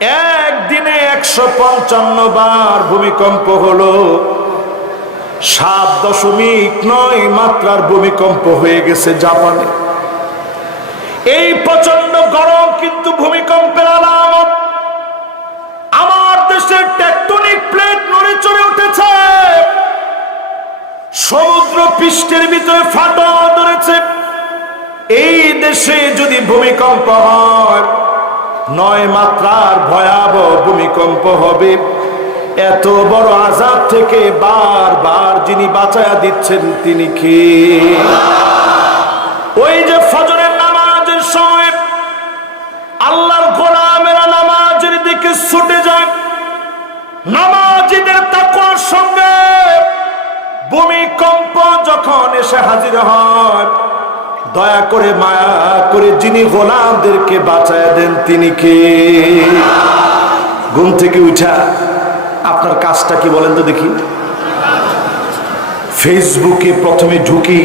একদিনে 155 বার ভূমিকম্প হলো। 7.9 মাত্রার ভূমিকম্প হয়ে গেছে জাপানে। এই প্রচন্ড গরম কিন্তু ভূমিকম্পের আলামত। আমার দেশের টেকটনিক প্লেট নড়ে চড়ে উঠেছে, সমুদ্র পৃষ্ঠের ভিতরে ফাটল ধরেছে। এই দেশে যদি ভূমিকম্প হয়, 9 মাত্রার ভয়াবহ ভূমিকম্প হবে। এত বড় আযাব থেকে বারবার যিনি বাঁচায়া দিচ্ছেন তিনি কে? ওই যে ফজরের নামাজের সময় আল্লাহর গোলামেরা নামাজের দিকে ছুটে যায়, নামাজীদের তাকওয়ার সঙ্গে ভূমিকম্প যখন এসে হাজির হয়, দয়া করে মায়া করে যিনি গোলামদেরকে বাঁচায়া দেন তিনি কে? ঘুম থেকে উঠা আপনার কাজটা কি বলেন তো দেখি। ফেসবুকে প্রথমে ঢুকি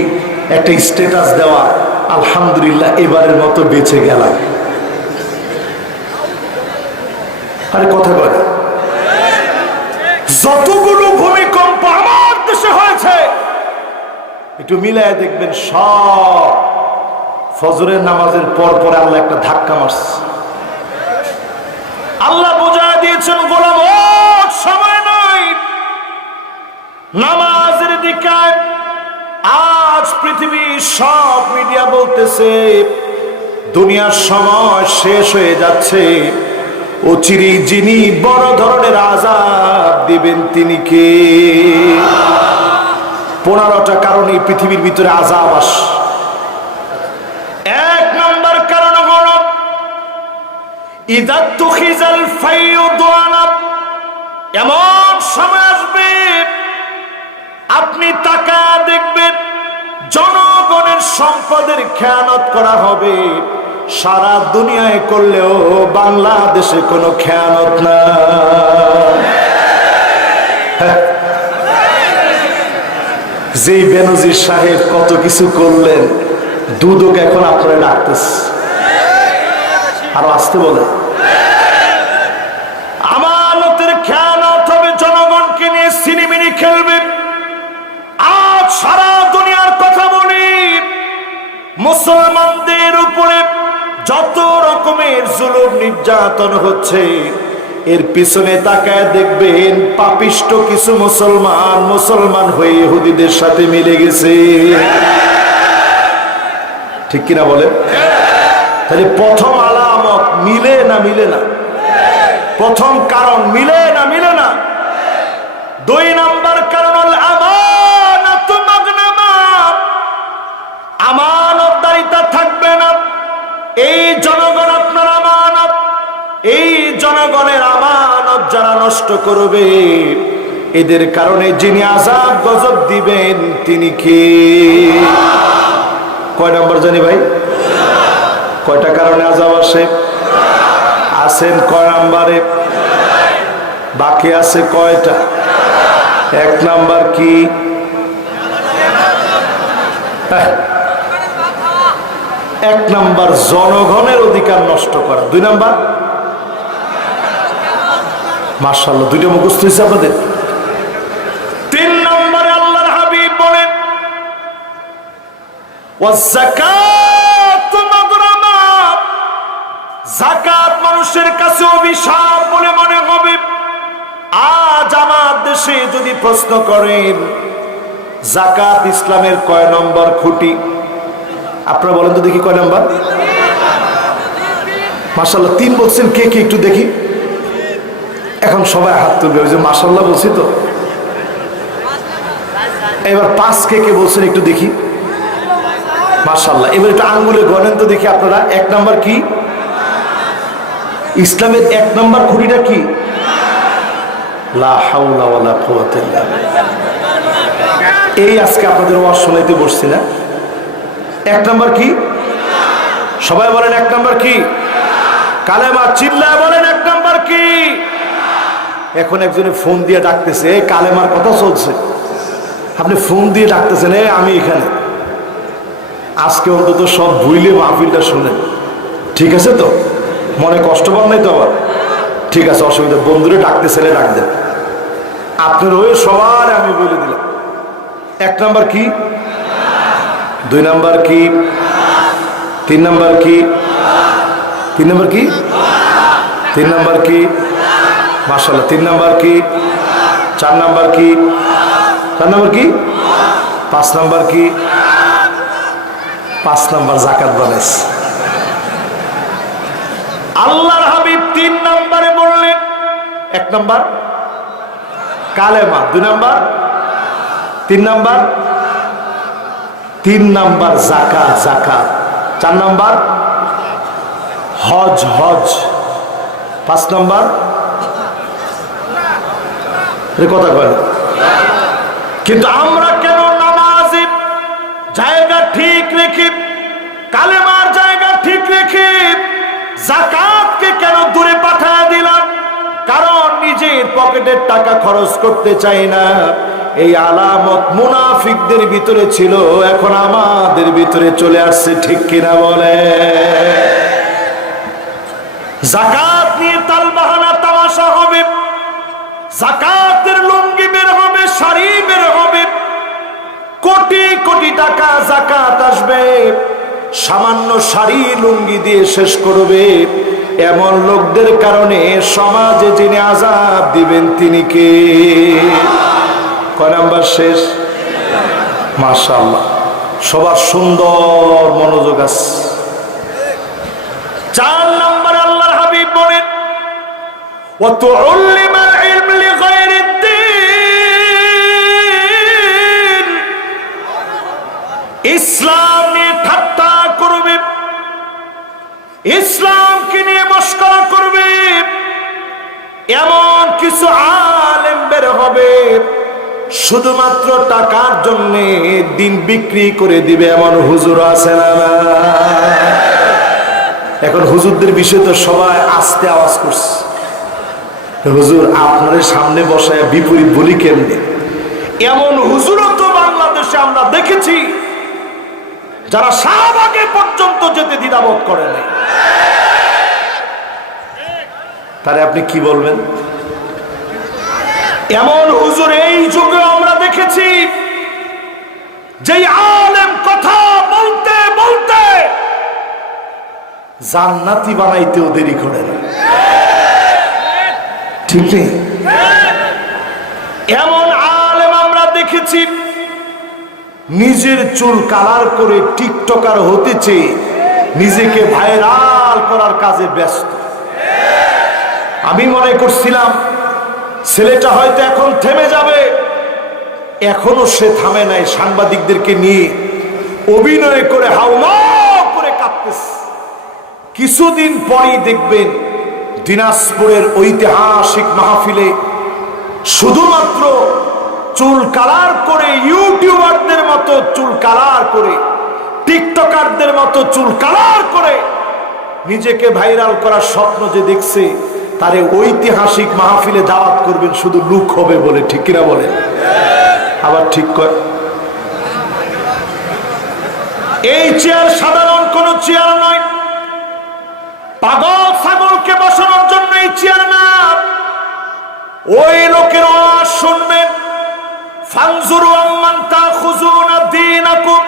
একটা স্ট্যাটাস দেওয়া, আলহামদুলিল্লাহ এবারের মতো বেঁচে গেলাম। আরে কথা বলে, যতগুলো ভূমিকম্প আমার দেশে হয়েছে একটু মিলায় দেখবেন, সব ফজরের নামাজের পর পরে আল্লাহ একটা ধাক্কা মারছে। আল্লাহ বোঝায় দিয়েছেন গোলাম, ও সময় নয়, নামাজের দিকে। আজ পৃথিবীর সব মিডিয়া বলতেছে দুনিয়ার সময় শেষ হয়ে যাচ্ছে, অচিরেই যিনি বড় ধরনের আযাব দিবেন তিনি কে? 15টা কারণে পৃথিবীর ভিতরে আযাব আসে। 1 নম্বর কারণ হলো ইযা তুখিজাল ফায়ুদানা, এমন সময় আসবে আপনি তাকায়া দেখবেন জনগণের সম্পদের খেয়ানত করা হবে। সারা দুনিয়ায় করলেও বাংলাদেশে কোনো খেয়ানত না। যেই বেনজির সাহেব কত কিছু করলেন, দুদক এখন আপনারা ডাকতেছে, আরো আসতে বলে। আমানতের খেয়ানত হবে, জনগণকে নিয়ে সিনেমিনি খেলবে। আজ সারা দুনিয়ার কথা বলি, মুসলমানদের উপরে যত রকমের জুলুম নির্যাতন হচ্ছে, এর পিছনে তাকায় দেখবেন পাপিষ্ট কিছু মুসলমান হয়ে ইহুদিদের সাথে মিলে গেছে। ঠিক কিনা বলে? তাহলে প্রথম আলামত মিলে না মিলে না? প্রথম কারণ মিলে না মিলে না? 2 নম্বর কারণ হল আমানাতু মাগনামা, আমানতদারিতা থাকবে না। এই জনগণ আপনার আমানত, এই জনগণের আমানত যারা নষ্ট করবে, এদের কারণে যিনি আযাব গজব দিবেন তিনি কে? কয় নম্বর জানি ভাই? কয়টা কারণে আযাব আসে? আসেন কয় নম্বরে? বাকি আছে কয়টা? 1 নাম্বার কি? এক নাম্বার জনগণের অধিকার নষ্ট করা। 2 নাম্বার, মাশাআল্লাহ 2টা মুখস্থ হয়েছে আপনাদের। 3 নম্বরে আল্লাহর হাবিব বলেন ওয়াযাকাতু মাগরামা, যাকাত মানুষের কাছে অভিশাপ বলে মনে হবে। আজ আমার দেশে যদি প্রশ্ন করেন যাকাত ইসলামের কয় নম্বর খুঁটি, আপনারা বলেন তো দেখি কয় নাম্বার? মাশাআল্লাহ 3 বলছেন। কে কে একটু দেখি, এখন সবাই হাত তুলবে। ওই যে মাশাআল্লাহ বলছি তো। এবার 5 কে কে বলছেন একটু দেখি, মাশাআল্লাহ। এবার একটু আঙ্গুলে গণেন তো দেখি আপনারা। 1 নাম্বার কি? ইসলামের 1 নাম্বার খুঁটিটা কি? লা হাওলা ওয়ালা কুওয়াতা ইল্লা বিল্লাহ। এই আজকে আপনাদের ওয়াজ শোনাইতে বসছি না। 1 নাম্বার কি? সবাই বলেন 1 নাম্বার কি? কালেমা। চিল্লায় বলেন 1 নাম্বার কি? এখন একজনে ফোন দিয়ে ডাকতেছে, এই কালেমার কথা চলছে, আপনি ফোন দিয়ে ডাকতেছেন, এই আমি এখানে। আজকে অন্তত সব ভুইলে মাহফিলটা শুনেন, ঠিক আছে তো? মনে কষ্ট পান নাই তো? আবার ঠিক আছে, অসুবিধা, বন্ধুরে ডাকতে ছেলে ডাক দেন। আপনার হয়ে সবার আমি বলে দিলাম। 1 নাম্বার কি, 2 নাম্বার কি, 3 নাম্বার কি, 3 নাম্বার কি, 3 নাম্বার কি, মাশাআল্লাহ, 3 নাম্বার কি, 4 নাম্বার কি, 4 নাম্বার কি, 5 নাম্বার কি, 5 নাম্বার যাকাত বানাইছে। আল্লাহর হাবিব 3 নাম্বারে বললেন, 1 নাম্বার কালেমা, 2 নাম্বার, 3 নাম্বার, 3 নাম্বার যাকাত, যাকাত, 4 নাম্বার হজ, হজ, 5 নাম্বার কথা বলে। কিন্তু আমরা কেন নামাজের জায়গা ঠিক রেখে, কালেমার জায়গা ঠিক রেখে যাকাতকে কেন দূরে পাঠিয়ে দিলাম? কারণ নিজের পকেটের টাকা খরচ করতে চাই না। এই আলামত মুনাফিকদের ভিতরে ছিল, এখন আমাদের ভিতরে চলে আসছে, ঠিক কিনা বলে? যাকাত নিয়ে তালবাহানা তামাশা হবে, যাকাতের লুঙ্গি বের হবে, শাড়ি বের হবে, কোটি কোটি টাকা যাকাত আসবে, সামান্য শাড়ি লুঙ্গি দিয়ে শেষ করবে। এমন লোকদের কারণে সমাজে যিনি আযাব দিবেন তিনি কে? কয় নাম্বার শেষ? মাশাআল্লাহ, সবার সুন্দর মনোযোগ আছে। 4 নম্বরে আল্লাহর হাবিব বলেন, ওয়া তুআল্লিমাল ইলম লিগায়রিদ্দিন, ইসলাম নিয়ে ঠাট্টা করবে, ইসলামকে নিয়ে মস্করা করবে, এমন কিছু আলেম বের হবে শুধুমাত্র টাকার জন্য দিন বিক্রি করে দিবে, এমন হুজুর আছে না? এখন হুজুরদের বিষয়ে তো সবাই আস্তে আওয়াজ করছে, হুজুর আপনার সামনে বসায় বিপরীত বলি কেমনে? এমন হুজুরও তো বাংলাদেশে আমরা দেখেছি যারা শাহবাগে পর্যন্ত যেতে দ্বিধাবোধ করে নাই। তারে আপনি কি বলবেন? এমন হুজুর এই যুগে আমরা দেখেছি যে আলেম কথা বলতে বলতে জান্নাতি বানাইতেও দেরি করে না, ঠিক নেই? এমন আলেম আমরা দেখেছি নিজের চুল কালার করে টিকটকার হতেছে, নিজেকে ভাইরাল করার কাজে ব্যস্ত। আমি মনে করছিলাম ছেলেটা হয়তো এখন থেমে যাবে, এখনো সে থামে নাই, সাংবাদিকদেরকে নিয়ে অভিনয় করে হাউমা করে কাঁদতেছে। কিছুদিন পরেই দেখবেন দিনাজপুরের ঐতিহাসিক মাহফিলে শুধুমাত্র চুল কালার করে, ইউটিউবারদের মতো চুল কালার করে, টিকটকারদের মতো চুল কালার করে নিজেকে ভাইরাল করার স্বপ্ন যে দেখছে, তারে ঐতিহাসিক মাহফিলে দাওয়াত করবেন শুধু লুক হবে বলে, ঠিক কিনা বলে? আবার ঠিক কয়। এই চেয়ার সাধারণ কোন চেয়ার নয়, পাগল ছাগলকে বসানোর জন্য এই চেয়ার না। ওই লোকের আওয়াজ শুনবেন, ফানজুরু আম্মান তাখুযুনা দীনাকুম,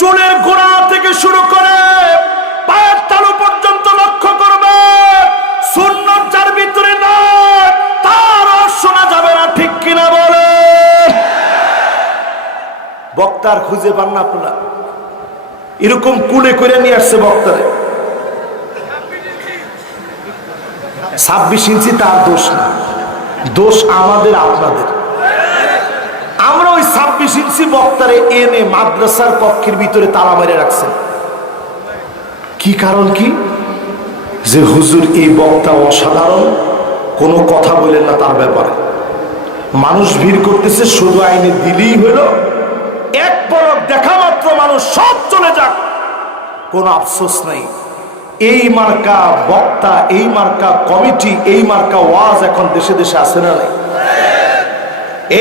চুলের গোড়া থেকে শুরু করে পায়ের তালু পর্যন্ত লক্ষ্য করবে, সুন্নাত যার ভিতরে নয় তার শোনা যাবে না, ঠিক কিনা বলে? বক্তার খুঁজে পান না আপনারা? এরকম কুলে করে নিয়ে আসছে বক্তারে। 26 ইঞ্চি তার দোষ না, দোষ আমাদের আপনাদের। আমরা ওই 26 ইঞ্চি বক্তারে এনে মাদ্রাসার কক্ষের ভিতরে তালা মেরে রাখছেন। কি কারণ? কি যে হুজুর এই বক্তা অসাধারণ, কোনো কথা বলেন না তার ব্যাপারে। মানুষ ভিড় করতেছে, শুধু আইনে দিলেই হলো, এক পলক দেখা মাত্র মানুষ সব চলে যাক, কোনো আফসোস নাই। এই মার্কা বক্তা, এই মার্কা কমিটি, এই মার্কা ওয়াজ এখন দেশে দেশে আসে না নাই?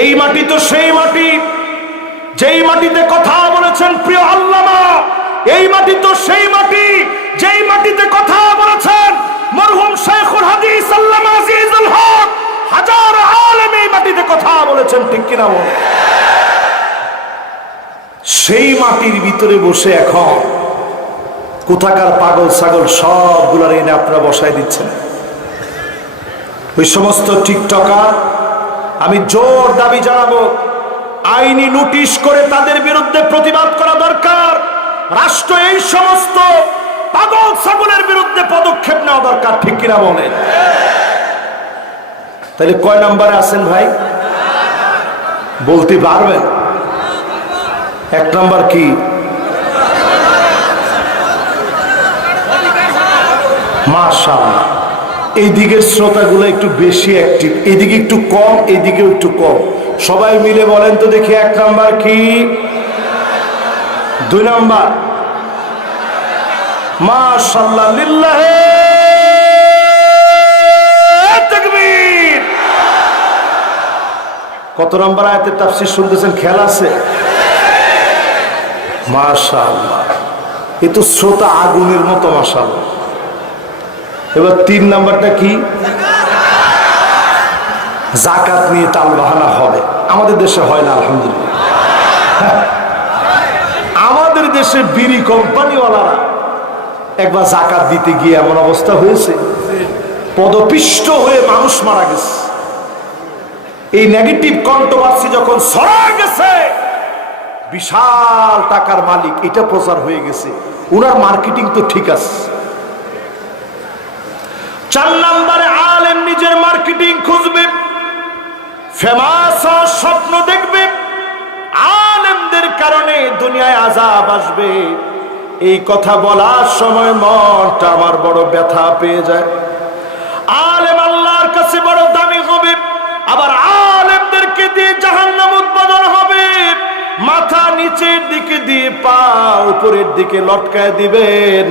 এই মাটি তো সেই মাটি যেই মাটিতে কথা বলেছেন প্রিয় আল্লামা, এই মাটি তো সেই মাটি যেই মাটিতে কথা বলেছেন মরহুম শাইখুল হাদিস আল্লামা আজিজুল হক হাজার আলেম এই মাটিতে কথা বলেছেন, ঠিক কিনা বলে? সেই মাটির ভিতরে বসে এখন কোথাকার পাগল ছাগল সবগুলার এনে আপনারা বসায় দিচ্ছেন। ওই সমস্ত টিকটকার আমি জোর দাবি জানাবো, আইনি নোটিশ করে তাদের বিরুদ্ধে প্রতিবাদ করা দরকার। রাষ্ট্র এই সমস্ত পাগল ছাগলের বিরুদ্ধে পদক্ষেপ নেওয়া দরকার, ঠিক কিনা বলেন? তাহলে কয় নম্বরে আছেন ভাই বলতে পারবেন? এক নম্বর কি? মাশাআল্লাহ, এই দিকের শ্রোতাগুলো একটু বেশি অ্যাক্টিভ, এদিকে একটু কম, এদিকেও একটু কম। সবাই মিলে বলেন তো দেখি, এক নাম্বার কি? দুই নাম্বার? মাশাআল্লাহ, লিল্লাহে তাকবীর। কত নম্বর আয়াতের তাফসীর শুনতেছেন? খেয়াল আছে? মাশাআল্লাহ, এ তো শ্রোতা আগুনের মতো। মাশাআল্লাহ। এবার তিন নাম্বারটা কি? যাকাত নিয়ে টাল বাহানা হবে, আমাদের দেশে হয় না আলহামদুলিল্লাহ। আমাদের দেশে বিড়ি কোম্পানিওয়ালারা একবার যাকাত দিতে গিয়ে এমন অবস্থা হয়েছে, পদপিষ্ট হয়ে মানুষ মারা গেছে। এই নেগেটিভ কন্ট্রোভার্সি যখন ছড়া গেছে, বিশাল টাকার মালিক, এটা প্রচার হয়ে গেছে, উনার মার্কেটিং তো ঠিক আছে। চার নম্বরে আলেম নিজের মার্কেটিং খুঁজবে, ফেমাস স্বপ্ন দেখবে, আলেমদের কারণে দুনিয়ায় আযাব আসবে। এই কথা বলার সময় মনটা আমার বড় ব্যথা পেয়ে যায়। আলেম আল্লাহর কাছে বড় দামি হবে, আবার আলেমদেরকে দিয়ে জাহান্নাম উৎপাদন হবে। মাথা নিচের দিকে দিয়ে পা উপরের দিকে লটকায় দিবেন।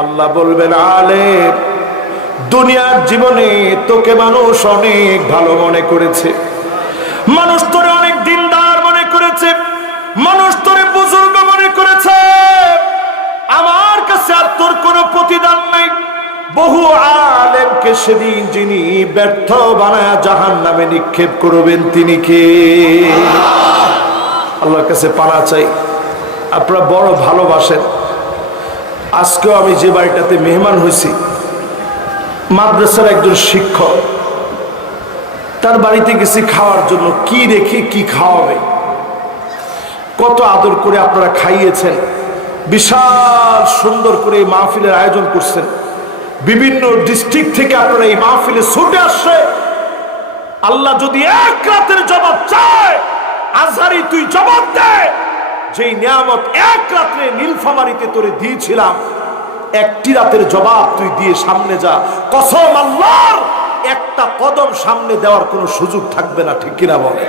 আল্লাহ বলবেন, আলেম দুনিয়ার জীবনে তোকে মানুষ অনেক ভালো মনে করেছে, মানুষ তোরে অনেক দিনদার মনে করেছে, মানুষ তোরে বুজুর্গ মনে করেছে, আমার কাছে আর তোর কোনো প্রতিদান নাই। বহু আলেমকে সেদিন যিনি ব্যর্থ বানায়া জাহান্নামে নিক্ষেপ করবেন, তিনি কে? আল্লাহর কাছে পানা চাই। আপনারা বড় ভালোবাসেন। আজকেও আমি যে বাড়িটাতে মেহমান হয়েছি, মাদ্রাসার একজন শিক্ষক, তার বাড়িতে গেছি খাওয়ার জন্য। কি রেখে কি খাওয়াবে, কত আদর করে আপনারা খাইয়েছেন, বিশাল সুন্দর করে এই মাহফিলের আয়োজন করছেন। বিভিন্ন ডিস্ট্রিক্ট থেকে আপনারা এই মাহফিলে ছুটে আসছে। আল্লাহ যদি এক রাতের জবাব চায়, আজহারি তুই জবাব দে, যেই নিয়ামত এক রাত্রে নীলফামারীতে তোরে দিয়েছিলাম, একটি রাতের জবাব তুই দিয়ে সামনে যা। কসম আল্লাহর, একটা কদম সামনে দেওয়ার কোনো সুযোগ থাকবে না, ঠিক কিনা বলে?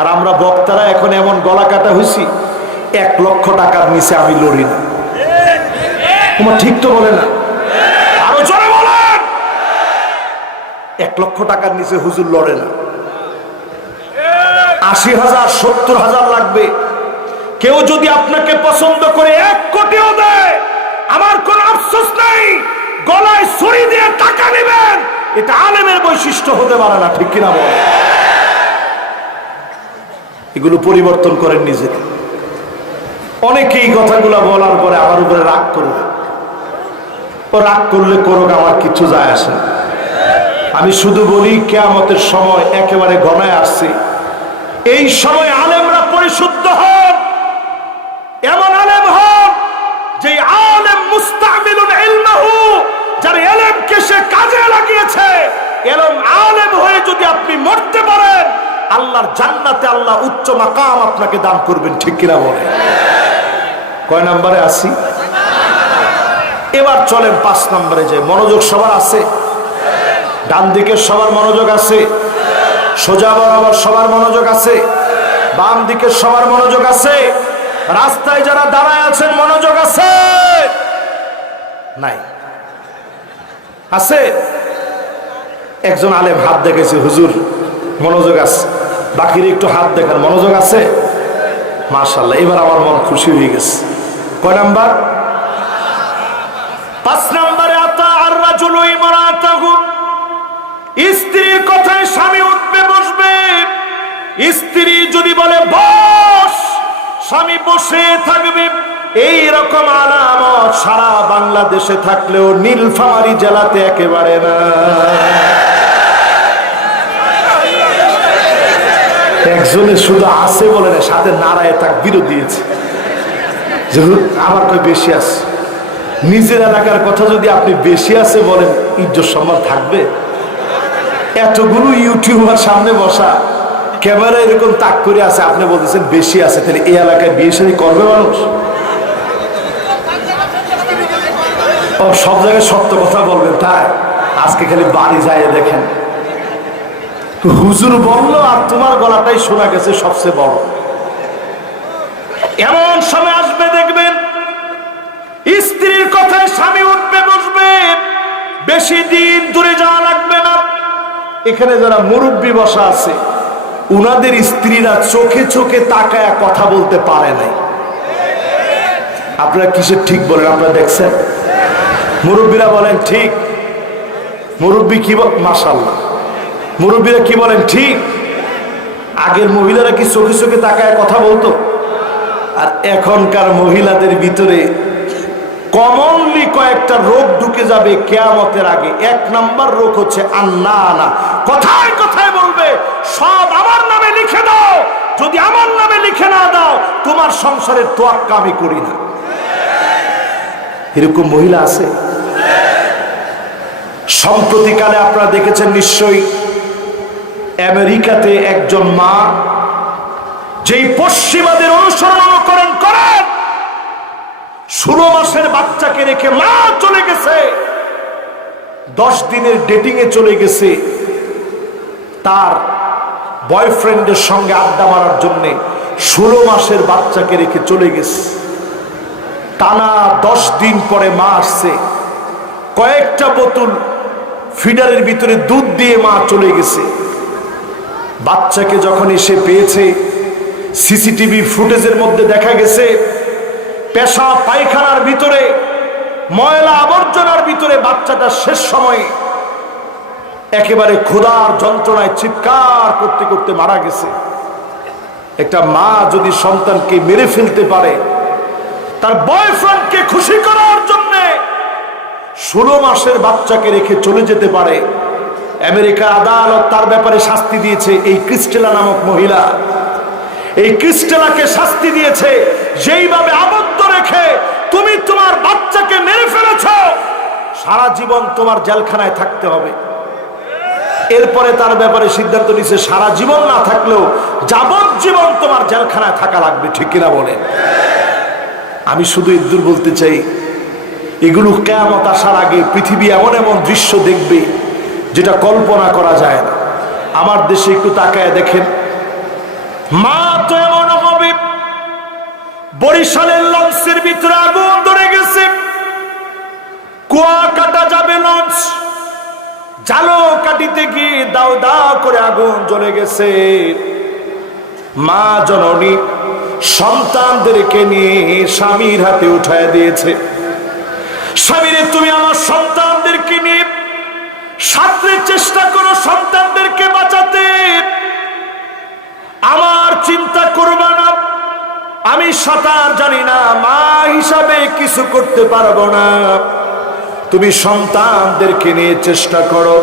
আর আমরা বক্তারা এখন এমন গলা কাটা হয়েছি, 1 লক্ষ টাকার নিচে আমি লড়ি না। তোমার ঠিক তো বলে না? আরো জোরে বলেন। 1 লক্ষ টাকার নিচে হুজুর লড়ে না। 80,000 70,000 লাগবে। কেউ যদি আপনাকে পছন্দ করে 1 কোটিও দেয়, আমার কোন আফসোস নাই, গলায় ছুরি দিয়ে টাকা নেবেন, এটা আলেমের বৈশিষ্ট্য হতে পারে না, ঠিক কিনা বল? এগুলো পরিবর্তন করেন নিজেকে। অনেকেই কথাগুলো বলার পরে আমার উপরে রাগ করবে। ও রাগ করলে করুক, আমার কিছু যায় আসে না। আমি শুধু বলি, কিয়ামতের সময় একেবারে ঘনায় আসছে। এই সময় আলেমরা পরিশুদ্ধ হন, এমন আলেম হন যে আলেম মুস্তামিলুন ইলমাহু, যার ইলমকে সে কাজে লাগিয়েছে। এরকম আলেম হয়ে যদি আপনি মরতে পারেন, আল্লাহর জান্নাতে আল্লাহ উচ্চ মাকাম আপনাকে দান করবেন, ঠিক কিনা বলে? কয় নম্বরে আসি? এবার চলেন 5 নম্বরে যে মনোযোগ সবার আছে। ডান দিকের সবার মনোযোগ আছে, সোজা বরাবর সবার মনোযোগ আছে, বাম দিকের সবার মনোযোগ আছে, রাস্তায় যারা দাঁড়ায় আছেন মনোযোগ আছে? নাই? আছে? একজন আলেম হাত দেখেছে, হুজুর মনোযোগ আছে। বাকির একটু হাত দেখান, মনোযোগ আছে? মাশাআল্লাহ, এবার আমার মন খুশি হয়ে গেছে। কয় নাম্বার? 5 নম্বরে আতা স্ত্রীর কথায় স্বামী উঠবে বসবে, স্ত্রী যদি বলে বস, স্বামী বসে থাকবে। এই রকম আলামত সারা বাংলাদেশে থাকলেও নীলফামারী জেলাতে একেবারে না। একজনে শুধু আছে বলে না, সাথে নারায় তাকবীরও দিয়েছে। আমার কই বেশি আছে। নিজের এলাকার কথা যদি আপনি বেশি আছে বলেন, ইজ্জত সম্মান থাকবে? এতগুলো ইউটিউবার সামনে বসা, ক্যামেরা এরকম তাক করে আছে, আপনি বলতেছেন বেশি আছে, তাহলে এই এলাকায় বিয়ে শাদী করবে মানুষ? ও সব জায়গায় সত্য কথা বলবেন তাই? আজকে খালি বাড়ি যায় দেখেন, হুজুর বললো আর তোমার গলাটাই শোনা গেছে সবচেয়ে বড়। এমন সময় আসবে দেখবেন স্ত্রীর কথায় স্বামী উঠবে বসবে, বেশি দিন দূরে যাওয়া লাগবে না। এখানে যারা মুরব্বী বসা আছে, উনাদের স্ত্রীরা চোখে চোখে তাকায়া কথা বলতে পারে নাই। আপনারা কিসের ঠিক বলেন? আপনারা দেখছেন? মুরব্বীরা বলেন ঠিক। মুরব্বী কি মাশাআল্লাহ, মুরব্বীরা কি বলেন ঠিক? আগের মহিলারা কি চোখে চোখে তাকায় কথা বলতো? আর এখনকার মহিলাদের ভিতরে কমনলি কয়েকটা রোগ ঢুকে যাবে কিয়ামতের আগে। এক নাম্বার রোগ হচ্ছে আন্নানা, কথায় কথায় বলবে সব আমার নামে লিখে দাও, যদি আমার নামে লিখে না দাও তোমার সংসারের তোয়াক্কা আমি করি না। এরকম মহিলা আছে। সম্প্রতিকালে আপনারা দেখেছেন নিশ্চয়ই, আমেরিকাতে একজন মা, যেই পশ্চিমাদের অনুসরণ অনুকরণ করেন, 16 মাসের বাচ্চাকে রেখে মা চলে গেছে, 10 দিনের ডেটিং এ চলে গেছে তার বয়ফ্রেন্ডের সঙ্গে আড্ডা মারার জন্য। 16 মাসের বাচ্চাকে রেখে চলে গেছে। টানা 10 দিন পরে মা আসছে, কয়েকটা বোতল ফিডারের ভিতরে দুধ দিয়ে মা চলে গেছে। বাচ্চাকে যখন এসে পেয়েছে, সিসিটিভি ফুটেজের মধ্যে দেখা গেছে পেশাব পায়খানার ভিতরে, ময়লা আবর্জনার ভিতরে বাচ্চাটা শেষ সময়ে একেবারে ক্ষুধার যন্ত্রণায় চিৎকার করতে করতে মারা গেছে। একটা মা যদি সন্তানকে মেরে ফেলতে পারে, তার বয়ফ্রেন্ডকে খুশি করার জন্য 16 মাসের বাচ্চাকে রেখে চলে যেতে পারে, আমেরিকার আদালত তার ব্যাপারে শাস্তি দিয়েছে। এই ক্রিস্টেলা নামক মহিলা, এই ক্রিস্টেলাকে শাস্তি দিয়েছে, যেইভাবে আবদ্ধ রেখে তুমি তোমার বাচ্চাকে মেরে ফেলেছ, সারা জীবন তোমার জেলখানায় থাকতে হবে। এরপরে তার ব্যাপারে সিদ্ধান্ত নিয়েছে সারা জীবন না থাকলেও যাবজ্জীবন তোমার জেলখানায় থাকা লাগবে। ঠিক কিনা বলেন? আমি শুধু ইদ্দুর বলতে চাই, এগুলো কিয়ামত আসার আগে পৃথিবী এমন এমন দৃশ্য দেখবে যেটা কল্পনা করা যায় না। আমার দেশে একটু তাকায় দেখেন, মা তো এমন হবে, বরিশালের লঞ্চের ভিতরে আগুন ধরে গেছে, কুয়া কাটা যাবে লঞ্চ, জালো কাটিতে গিয়ে দাও দাও করে আগুন জ্বলে গেছে। মা জননী সন্তানদেরকে নিয়ে স্বামীর হাতে উঠায় দিয়েছে, স্বামীরে তুমি আমার সন্তানদেরকে নিয়ে সাথে চেষ্টা করো সন্তানদেরকে বাঁচাতে, আমার চিন্তা করবা না, আমি সাঁতার জানি না, মা হিসাবে কিছু করতে পারবো না, তুমি সন্তানদেরকে নিয়ে চেষ্টা করো।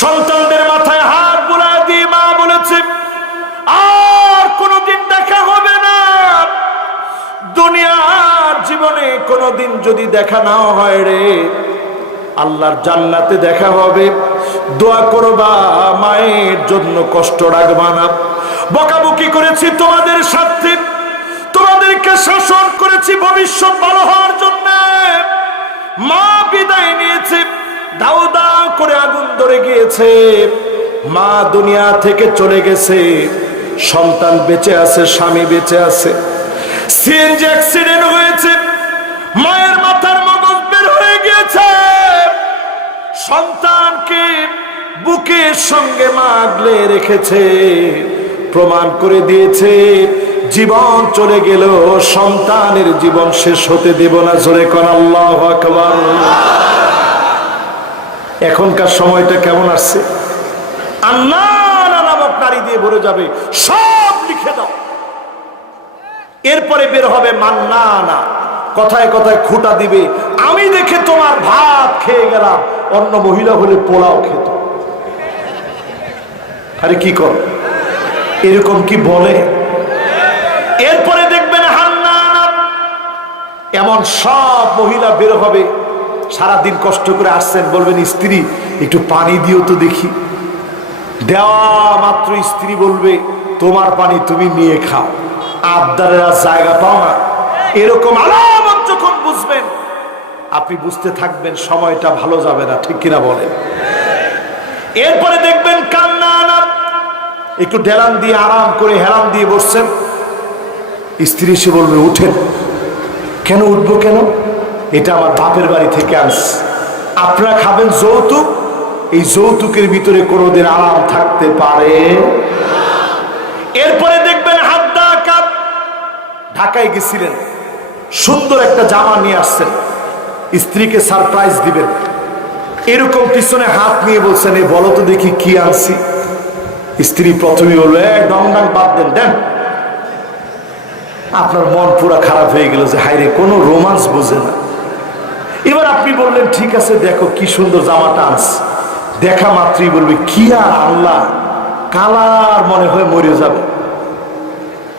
সন্তানদের মাথায় হাত বুলায় দিয়ে মা বলেছে, আর কোনোদিন দেখা হবে না, দুনিয়ার জীবনে কোনোদিন যদি দেখা নাও হয় রে, আল্লাহর জান্নাতে দেখা হবে, দোয়া করবা, মায়ের জন্য কষ্ট রাখবা না। বকাবকি করেছি তোমাদের সাথে, তোমাদেরকে শাসন করেছি ভবিষ্যৎ ভালো হওয়ার জন্য। মা বিদায় নিয়েছে, দাও দাও করে আগুন ধরে গিয়েছে, মা দুনিয়া থেকে চলে গেছে, সন্তান বেঁচে আছে, স্বামী বেঁচে আছে। সিএনজি অ্যাক্সিডেন্ট হয়েছে, মায়ের মাথার মগজ বের হয়ে গিয়েছে, সন্তানকে বুকের সঙ্গে মা আগলে রেখেছে, প্রমাণ করে দিয়েছে জীবন চলে গেল, সন্তানের জীবন শেষ হতে দেব না। জোরে কোন আল্লাহু আকবার। এখনকার সময়টা কেমন আসছে, আন্না নামক নারী দিয়ে ভরে যাবে, সব লিখে দাও। এরপরে বের হবে মান্নানা, কথায় কথায় খুঁটা দিবে, আমি দেখে তোমার ভাত খেয়ে গেলাম, অন্য মহিলা হলে পোলাও খেত। আরে কি কর, এরকম কি বলে? এরপরে দেখবেন হান্নানা, এমন সব মহিলা বের হবে, সারাদিন কষ্ট করে আসছেন, বলবেন স্ত্রী একটু পানি দিও তো দেখি। দেওয়া মাত্র স্ত্রী বলবে তোমার পানি তুমি নিয়ে খাও, আবদারের আর জায়গা পাও না। এরকম আলামত যখন বুঝবেন, আপনি বুঝতে থাকবেন সময়টা ভালো যাবে না, ঠিক কিনা বলেন? এরপরে দেখবেন কান্না, একটু ডেলান দিয়ে আরাম করে হেলান দিয়ে বসছেন, স্ত্রী এসে বলবে উঠেন। কেন উঠবো কেন? এটা আমার বাপের বাড়ি থেকে আনছি, আপনারা খাবেন যৌতুক, এই যৌতুকের ভিতরে কোনোদিন আরাম থাকতে পারে? এরপরে দেখবেন হাদ্দা কাপ, ঢাকায় গেছিলেন, সুন্দর একটা জামা নিয়ে আসছেন, স্ত্রীকে সারপ্রাইজ দিবেন, এরকম পিছনে হাত নিয়ে বলছেন এ বলো তো দেখি কি আনছি। স্ত্রী প্রথমে বলবে ডং ডাং বাদ দেন, দেন। আপনার মন পুরো খারাপ হয়ে গেল যে হায়রে কোনো রোমান্স বোঝে না। এবার আপনি বললেন ঠিক আছে দেখো কি সুন্দর জামাটা আনছি, দেখা মাত্রই বলবে কি আর আল্লাহ, কালার মনে হয় মরে যাবে।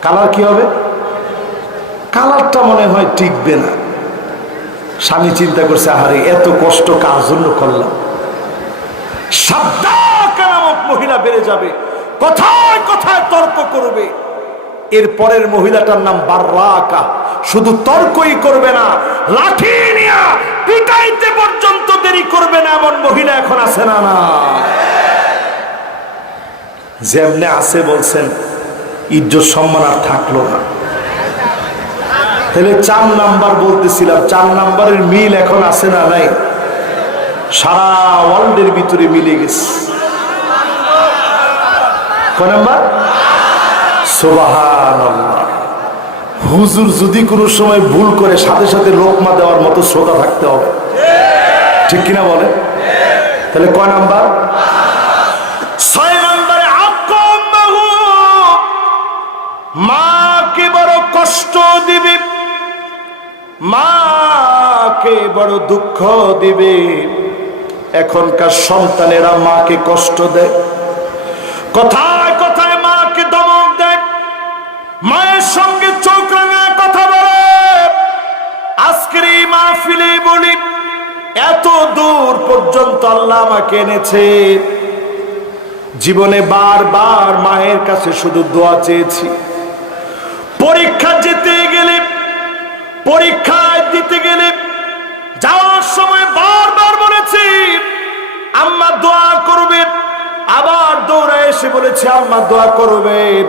কালার কি হবে? কালারটা মনে হয় টিকবে না। স্বামী চিন্তা করছে আহারে এত কষ্ট কার জন্য করলাম। সাদ্দাকা নামক মহিলা বেড়ে যাবে, কথায় কথায় তর্ক করবে। এর পরের মহিলাটার নাম বাররাকা, শুধু তর্কই করবে না, লাঠি নিয়ে পিটাইতে পর্যন্ত দেরি করবে না, এমন মহিলা এখন আছে না? না, যেমনে আছে বলছেন ইজ্জত সম্মান আর থাকলো না। তাহলে 4 নাম্বার বলতেছিলাম, 4 নাম্বারের মিল এখন আছে না? নাই, সারা ওয়ার্ল্ডের ভিতরে মিলে গেছে। কয় নাম্বার? সুবহানাল্লাহ। হুজুর যদি কোনো সময় ভুল করে সাথে সাথে লোকমা দেওয়ার মতো শ্রোতা থাকতে হবে, ঠিক কিনা বলে? তাহলে কয় নাম্বার? 6 নম্বরে মাকে বড় কষ্ট দিবে, মাকে বড় দুঃখ দিবে। এখনকার সন্তানেরা মাকে কষ্ট দেয়, কথায় কথায় মাকে দমক দেয়, মায়ের সঙ্গে চোখ রাঙা কথা বলে। আজকের এই মাহফিলে বলি এত দূর পর্যন্ত আল্লাহ আমাকে এনেছে, জীবনে বারবার মায়ের কাছে শুধু দোয়া চেয়েছি। পরীক্ষা যেতে গেলে, পরীক্ষায় দিতে গেলে, যাওয়ার সময় বারবার বলেছি আম্মা দোয়া করবেন, আবার দৌড়ায় এসে বলেছি আম্মা দোয়া করবেন।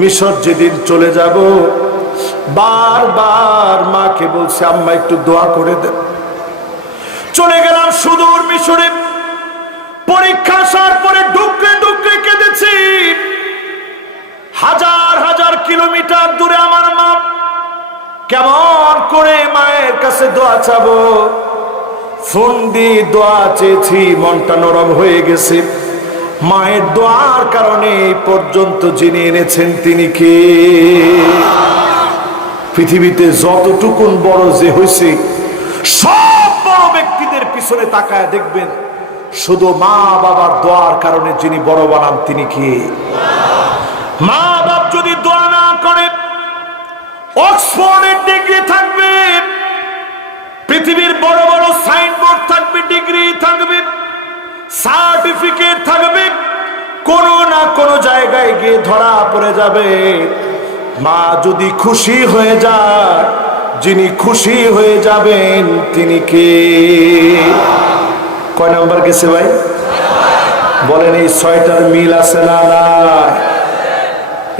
মিশর যেদিন চলে যাব বারবার মাকে বলছি আম্মা একটু দোয়া করে দেন। চলে গেলাম সুদূর মিশরে, পরীক্ষা আসার পরে ডুকরে ডুকরে কেঁদেছি। হাজার হাজার কিলোমিটার দূরে আমার মা, কেমন করে মায়ের কাছে দোয়া চাবো? ফোন দিয়ে দোয়া চেয়েছি, মনটা নরম হয়ে গেছে। মায়ের দোয়ার কারণে এই পর্যন্ত যিনি এনেছেন তিনি কে? পৃথিবীতে যতটুকুন বড় যে হয়েছে সব বড় ব্যক্তিদের পিছনে তাকায় দেখবেন শুধু মা বাবার দোয়ার কারণে যিনি বড় বানান তিনি কে? মা বাপ যদি দোয়া না করে, অক্সফোর্ডের ডিগ্রি থাকবে, পৃথিবীর বড় বড় সাইনবোর্ড থাকবে, ডিগ্রি থাকবে, সার্টিফিকেট থাকবে, কোন না কোন জায়গায় গিয়ে ধরা পড়ে যাবে। মা যদি খুশি হয়ে যায়, যিনি খুশি হয়ে যাবেন তিনি কে? কয় নাম্বার গেছে ভাই বলেন? এই 6টার মিল আছে না? নাই।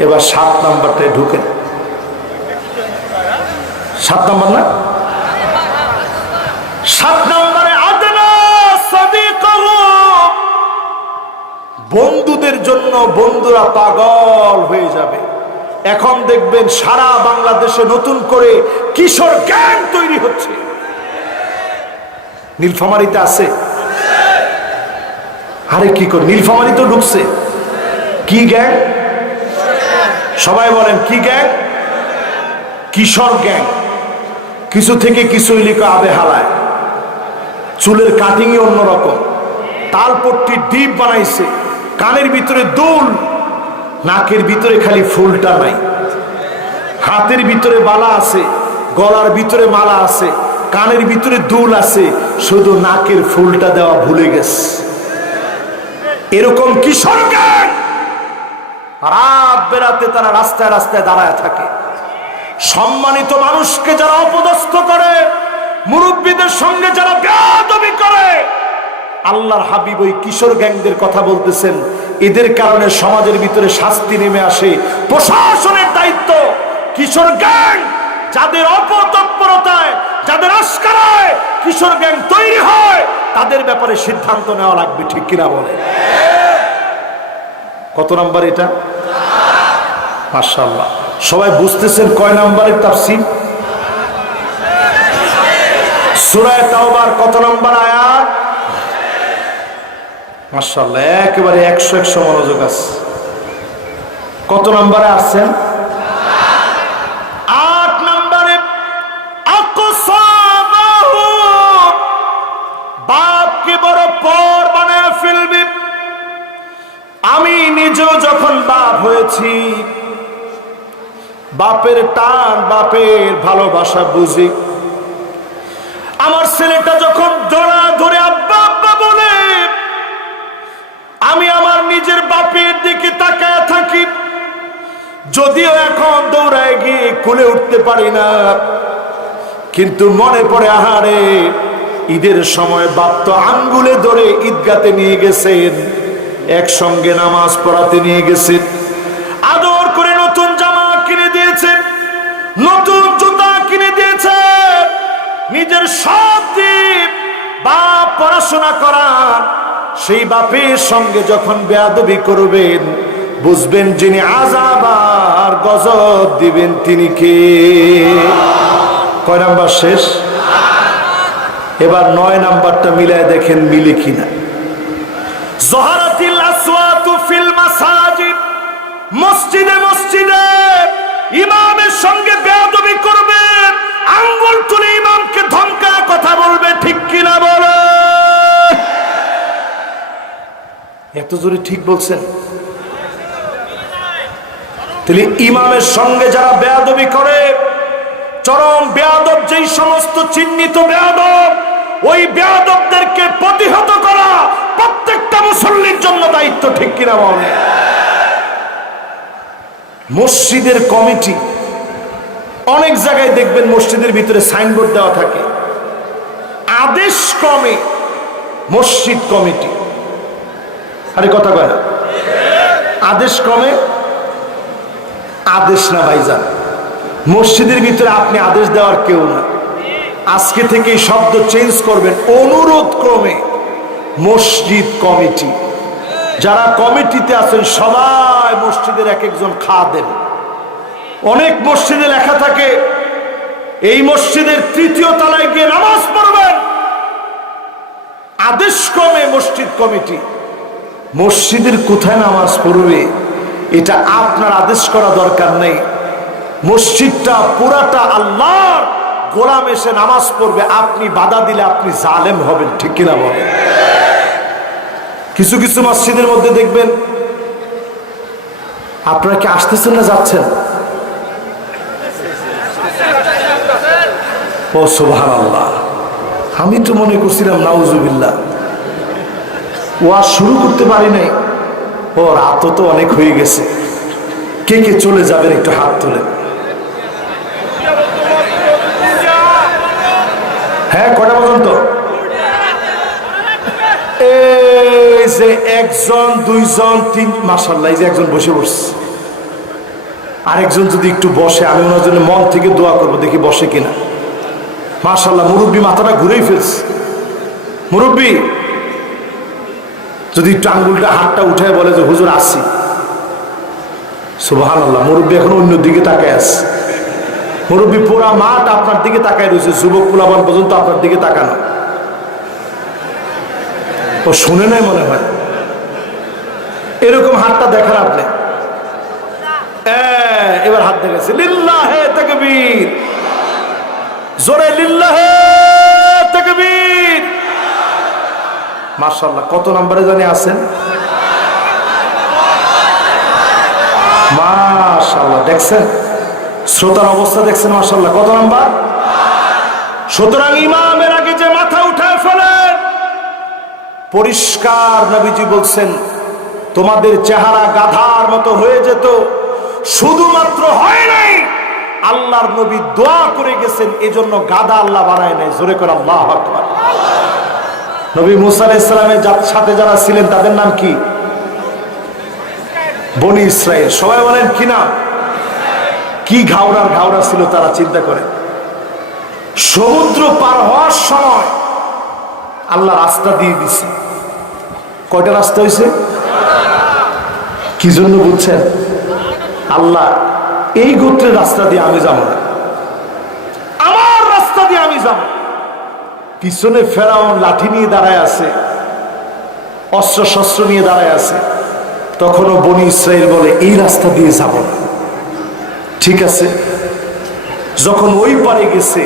এবার 7 নাম্বারটায় ঢুকেন। 7 নাম্বার না, 7 নম্বরে আদনা সাদিকাহু, বন্ধুদের জন্য বন্ধুরা পাগল হয়ে যাবে। এখন দেখবেন সারা বাংলাদেশে নতুন করে কিশোর গ্যাং তৈরি হচ্ছে। নীলফামারীতে আছে, আরে কি করে, নীলফামারী তো ঢুকছে। কি গ্যাং? সবাই বলেন কি গ্যাং? কিশোর গ্যাং। কিছু থেকে কিছু লিখা আবে হালায়, চুলের কাটিংই অন্যরকম, তালপট্টি ডিপ বানাইছে, কানের ভিতরে দুল, নাকের ভিতরে খালি ফুলটা নাই, হাতের ভিতরে বালা আছে, গলার ভিতরে মালা আছে, কানের ভিতরে দুল আছে, শুধু নাকের ফুলটা দেওয়া ভুলে গেছে। এরকম কিশোর গ্যাং রাত বেরাতে তারা রাস্তায় রাস্তায় দাঁড়ায় থাকে। সম্মানিত মানুষকে যারা অপদস্থ করে, মুরব্বীদের সঙ্গে যারা বেয়াদবি করে, আল্লাহর হাবিব ওই কিশোর গ্যাংদের কথা বলতেছেন। এদের কারণে সমাজের ভিতরে শাস্তি নেমে আসে, প্রশাসনের দায়িত্ব। কিশোর গ্যাং যাদের অপতৎপরতায়, যাদের আস্কারায় কিশোর গ্যাং তৈরি হয়, তাদের ব্যাপারে সিদ্ধান্ত নেওয়া লাগবে, ঠিক কিনা বলে? কত নাম্বার এটা? মাশাআল্লাহ, সবাই বুঝতেছেন কয় নাম্বারের তাফসীর? সূরা তাওবার কত নাম্বার আয়াত? মাশাআল্লাহ, একেবারে 100 মনোযোগ আছে। কত নম্বরে আসছেন? 8 নম্বরে। আকসামাহু, বাপকে বড় পর বানায় ফেলবি। আমি নিজেও যখন বাপ হয়েছি, বাপের টান, বাপের ভালোবাসা বুঝি। আমার ছেলেটা যখন জড়া ধরে আব্বা আব্বা বলে, আমি আমার নিজের বাপের দিকে তাকায় থাকি। যদিও এখন দৌড়ায় গিয়ে কোলে উঠতে পারি না, কিন্তু মনে পড়ে, আহারে ঈদের সময় বাপ তো আঙ্গুলে ধরে ঈদগাতে নিয়ে গেছেন, একসঙ্গে নামাজ পড়াতে নিয়ে গেছেন, আদর করে নতুন জামা কিনে দিয়েছেন, নতুন জুতা কিনে দিয়েছেন, নিজের সব দিক বাপ পড়াশোনা করান। সেই বাপের সঙ্গে যখন বেয়াদবি করবেন, বুঝবেন যিনি আযাব আর গজব দিবেন তিনি কে। কয় নাম্বার শেষ? এবার 9 নাম্বারটা মিলায় দেখেন মিলে কিনা। যহারাতিল আসওয়াতু ফিল মাসাজিদ, মসজিদে মসজিদে ইমামের সঙ্গে বেয়াদবি করবে, আঙ্গুল তুলে ইমামকে ধমকায় কথা বলবে, ঠিক কিনা বলে? এত জোরে ঠিক বলছেন? তাহলে ইমামের সঙ্গে যারা বেয়াদবি করে, চরম বেয়াদব যেই সমস্ত চিহ্নিত বেয়াদব, ওই বেয়াদবদেরকে প্রতিহত করা প্রত্যেকটা মুসল্লির জন্য দায়িত্ব, ঠিক কিনা বলে? মসজিদের কমিটি, অনেক জায়গায় দেখবেন মসজিদের ভিতরে সাইনবোর্ড দেওয়া থাকে, আদেশ ক্রমে মসজিদ কমিটি। আরে কথা কয় না, আদেশ ক্রমে। আদেশ না ভাইজান, মসজিদের ভিতরে আপনি আদেশ দেওয়ার কেউ না। আজকে থেকে এই শব্দ চেঞ্জ করবেন, অনুরোধ ক্রমে মসজিদ কমিটি। যারা কমিটিতে আছেন সবাই মসজিদের এক একজন খাদেম। অনেক মসজিদে লেখা থাকে এই মসজিদের 3য় তলায় গিয়ে নামাজ পড়বেন, আদেশ ক্রমে মসজিদ কমিটি। মসজিদের কোথায় নামাজ পড়বে এটা আপনার আদেশ করা দরকার নেই। মসজিদটা পুরাটা আল্লাহর, গোলাম এসে নামাজ পড়বে, আপনি বাধা দিলে আপনি জালেম হবেন, ঠিক কিনা বলেন? কিছু কিছু মসজিদের মধ্যে দেখবেন, আপনারা কি আসতেছেন না যাচ্ছেন? ও সুবহানাল্লাহ, আমি তো মনে করছিলাম নাউজুবিল্লাহ, ওয়াজ শুরু করতে পারি নাই। ও রাত তো অনেক হয়ে গেছে। কে কে চলে যাবেন একটু হাত তোলেন। হ্যাঁ, কটা পর্যন্ত? এই যে 1 জন 2 জন 3, মাশাআল্লাহ, এই যে একজন বসে পড়ছে। আরেকজন যদি একটু বসে, আমি ওনার জন্য মন থেকে দোয়া করবো, দেখি বসে কিনা। মাশাআল্লাহ, মুরব্বী মাথাটা ঘুরেই ফেলছে। মুরব্বী যদি একটু আঙ্গুলটা হাতটা উঠায় বলে যে হুজুর আসি, সুবহানাল্লাহ, মুরব্বী এখন অন্য দিকে তাকায় আছে। মুরব্বী পুরা মাঠ আপনার দিকে তাকায় রয়েছে, যুবক পোলাপান পর্যন্ত আপনার দিকে তাকানো। ও শুনে নাই মনে হয়। হাতটা দেখেন আপনি। এবার হাত দেখেছে, লিল্লাহে তাকবীর, জোরে লিল্লাহে তাকবীর। মাশাআল্লাহ, কত নম্বরে জানি আছেন? মাশাআল্লাহ, দেখছেন শ্রোতার অবস্থা, দেখছেন মাশাআল্লাহ কত নাম্বার। সুতরাং ইমামের আগে যে মাথা উঠায় ফেলেন, পরিষ্কার নবীজি বলছেন তোমাদের চেহারা গাধার মতো হয়ে যেত, শুধুমাত্র হয় নাই, আল্লাহর নবী দোয়া করে গেছেন, এজন্য গাধা আল্লাহ বানায় নাই। জোরে করে আল্লাহু আকবার। নবী মুসা আলাইহিস সালামের সাথে যারা ছিলেন তাদের নাম কি? বনি ইসরাইল। সবাই বলেন কি নাম? কি ঘাওড়ার ঘাওড়া ছিল তারা, চিন্তা করেন। সমুদ্র পার হওয়ার সময় আল্লাহ রাস্তা দিয়ে দিছে। কয়টা রাস্তা হয়েছে? কি জন্য বুঝছেন? আল্লাহ এই গোত্রের রাস্তা দিয়ে আমি যাব না, আমার রাস্তা দিয়ে আমি যাব। পিছনে ফেরাউন লাঠি নিয়ে দাঁড়ায় আছে, অস্ত্র শস্ত্র নিয়ে দাঁড়ায় আছে। তখনও বনি ইসরাইল বলে এই রাস্তা দিয়ে যাব না। ঠিক আছে, যখন ওই পারে গেছে,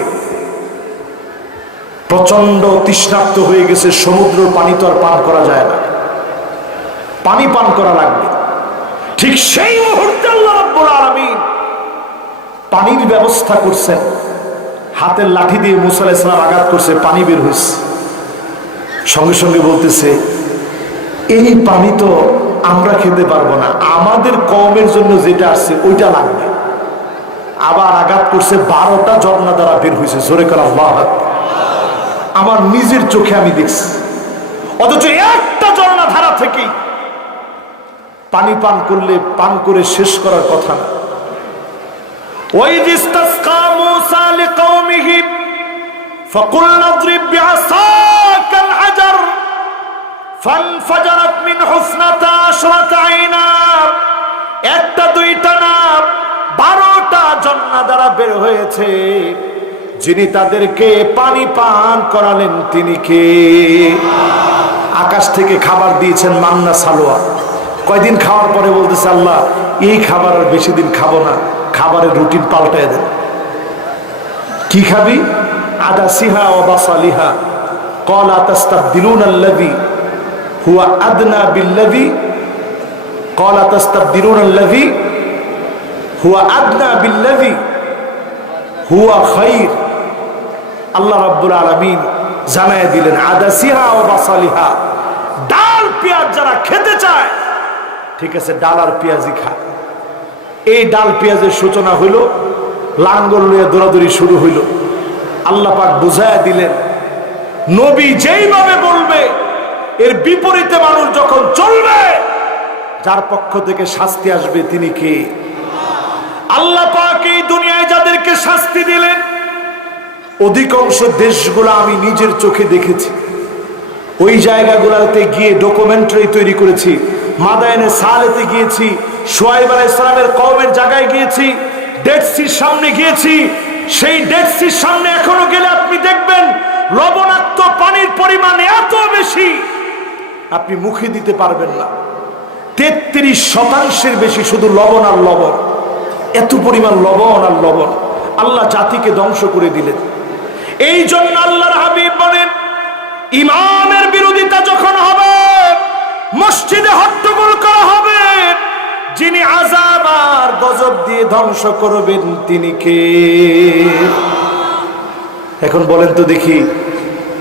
প্রচন্ড তৃষ্ণার্ত হয়ে গেছে, সমুদ্রের পানি তো আর পান করা যায় না, পানি পান করা লাগবে। ঠিক সেই মুহূর্তে আল্লাহ রাব্বুল আলামিন পানির ব্যবস্থা করছেন। হাতের লাঠি দিয়ে মুসা আলাইহিস সালাম আঘাত করছে, পানি বের হয়েছে। সঙ্গে সঙ্গে বলতেছে এই পানি তো আমরা খেতে পারবো না, আমাদের কওমের জন্য যেটা আসছে ওইটা লাগবে। আবার আঘাত করছে, 12টা ঝর্ণা দ্বারা বের হয়েছে। জোরে করে আল্লাহু আকবার। আমার নিজের চোখে আমি দেখছি। অথচ একটা ঝর্ণা ধারা থেকেই পানি পান করলে পান করে শেষ করার কথা না। وَإِذِ اسْتَسْقَىٰ مُوسَىٰ لِقَوْمِهِ فَقُلْنَا اضْرِب بِّعَصَاكَ الْحَجَرَ فَانفَجَرَتْ مِنْهُ اثْنَتَا عَشْرَةَ عَيْنًا। একটা দুইটা না, 12টা ঝর্ণা দ্বারা বের হয়েছে। যিনি তাদেরকে পানি পান করালেন তিনি কে? আকাশ থেকে খাবার দিয়েছেন, মান্না সালোয়া। কয়দিন খাওয়ার পরে বলতেছে আল্লাহ এই খাবার আর বেশি দিন খাবো না, খাবারের রুটিন পাল্টায় দেন। কি খাবি? আদাসিহা ওয়া বাসালিহা ক্বালা তাস্তাবদিলুনা আল্লাযী হুয়া আদনা বিল্লাযী ক্বালা তাস্তাবদিলুনা আল্লাযী হুয়া আদনা বিল্লাযী হুয়া খায়র। আল্লাহ রাব্বুল আলামিন জানায় দিলেন আদাসিহা ওয়া বাসালিহা, ডাল পেঁয়াজ যারা খেতে চায়, ঠিক আছে, ডাল আর পেঁয়াজই খা। এই ডাল পেঁয়াজের সূচনা হইল, লাঙ্গল লইয়া দৌড়াদৌড়ি শুরু হইল। আল্লাহ পাক বুঝায়া দিলেন নবী যেইভাবে বলবে এর বিপরীতে মানুষ যখন চলবে, যার পক্ষ থেকে শাস্তি আসবে তিনি কে? আল্লাহ পাক এই দুনিয়ায় যাদেরকে শাস্তি দিলেন, অধিকাংশ দেশগুলো আমি নিজের চোখে দেখেছি। ওই জায়গাগুলোতে গিয়ে ডকুমেন্টারি তৈরি করেছি। মাদায়েনে সালেতে গিয়েছি, শুআয়ব আলাইহিস সালামের কওমের জায়গায় গিয়েছি, ডেড সির সামনে গিয়েছি। সেই ডেড সির সামনে এখনো গেলে আপনি দেখবেন লবণাক্ত পানির পরিমাণ এত বেশি আপনি মুখে দিতে পারবেন না। 33% বেশি শুধু লবণ আর লবণ, এত পরিমাণ লবণ আর লবণ। আল্লাহ জাতিকে ধ্বংস করে দিলেন। এই জন্য আল্লাহর হাবিব বলেন ইমামের বিরোধিতা যখন হবে, মসজিদে হট্টগোল করা হবে, যিনি আযাব আর গজব দিয়ে ধ্বংস করবেন তিনি কে? এখন বলেন তো দেখি,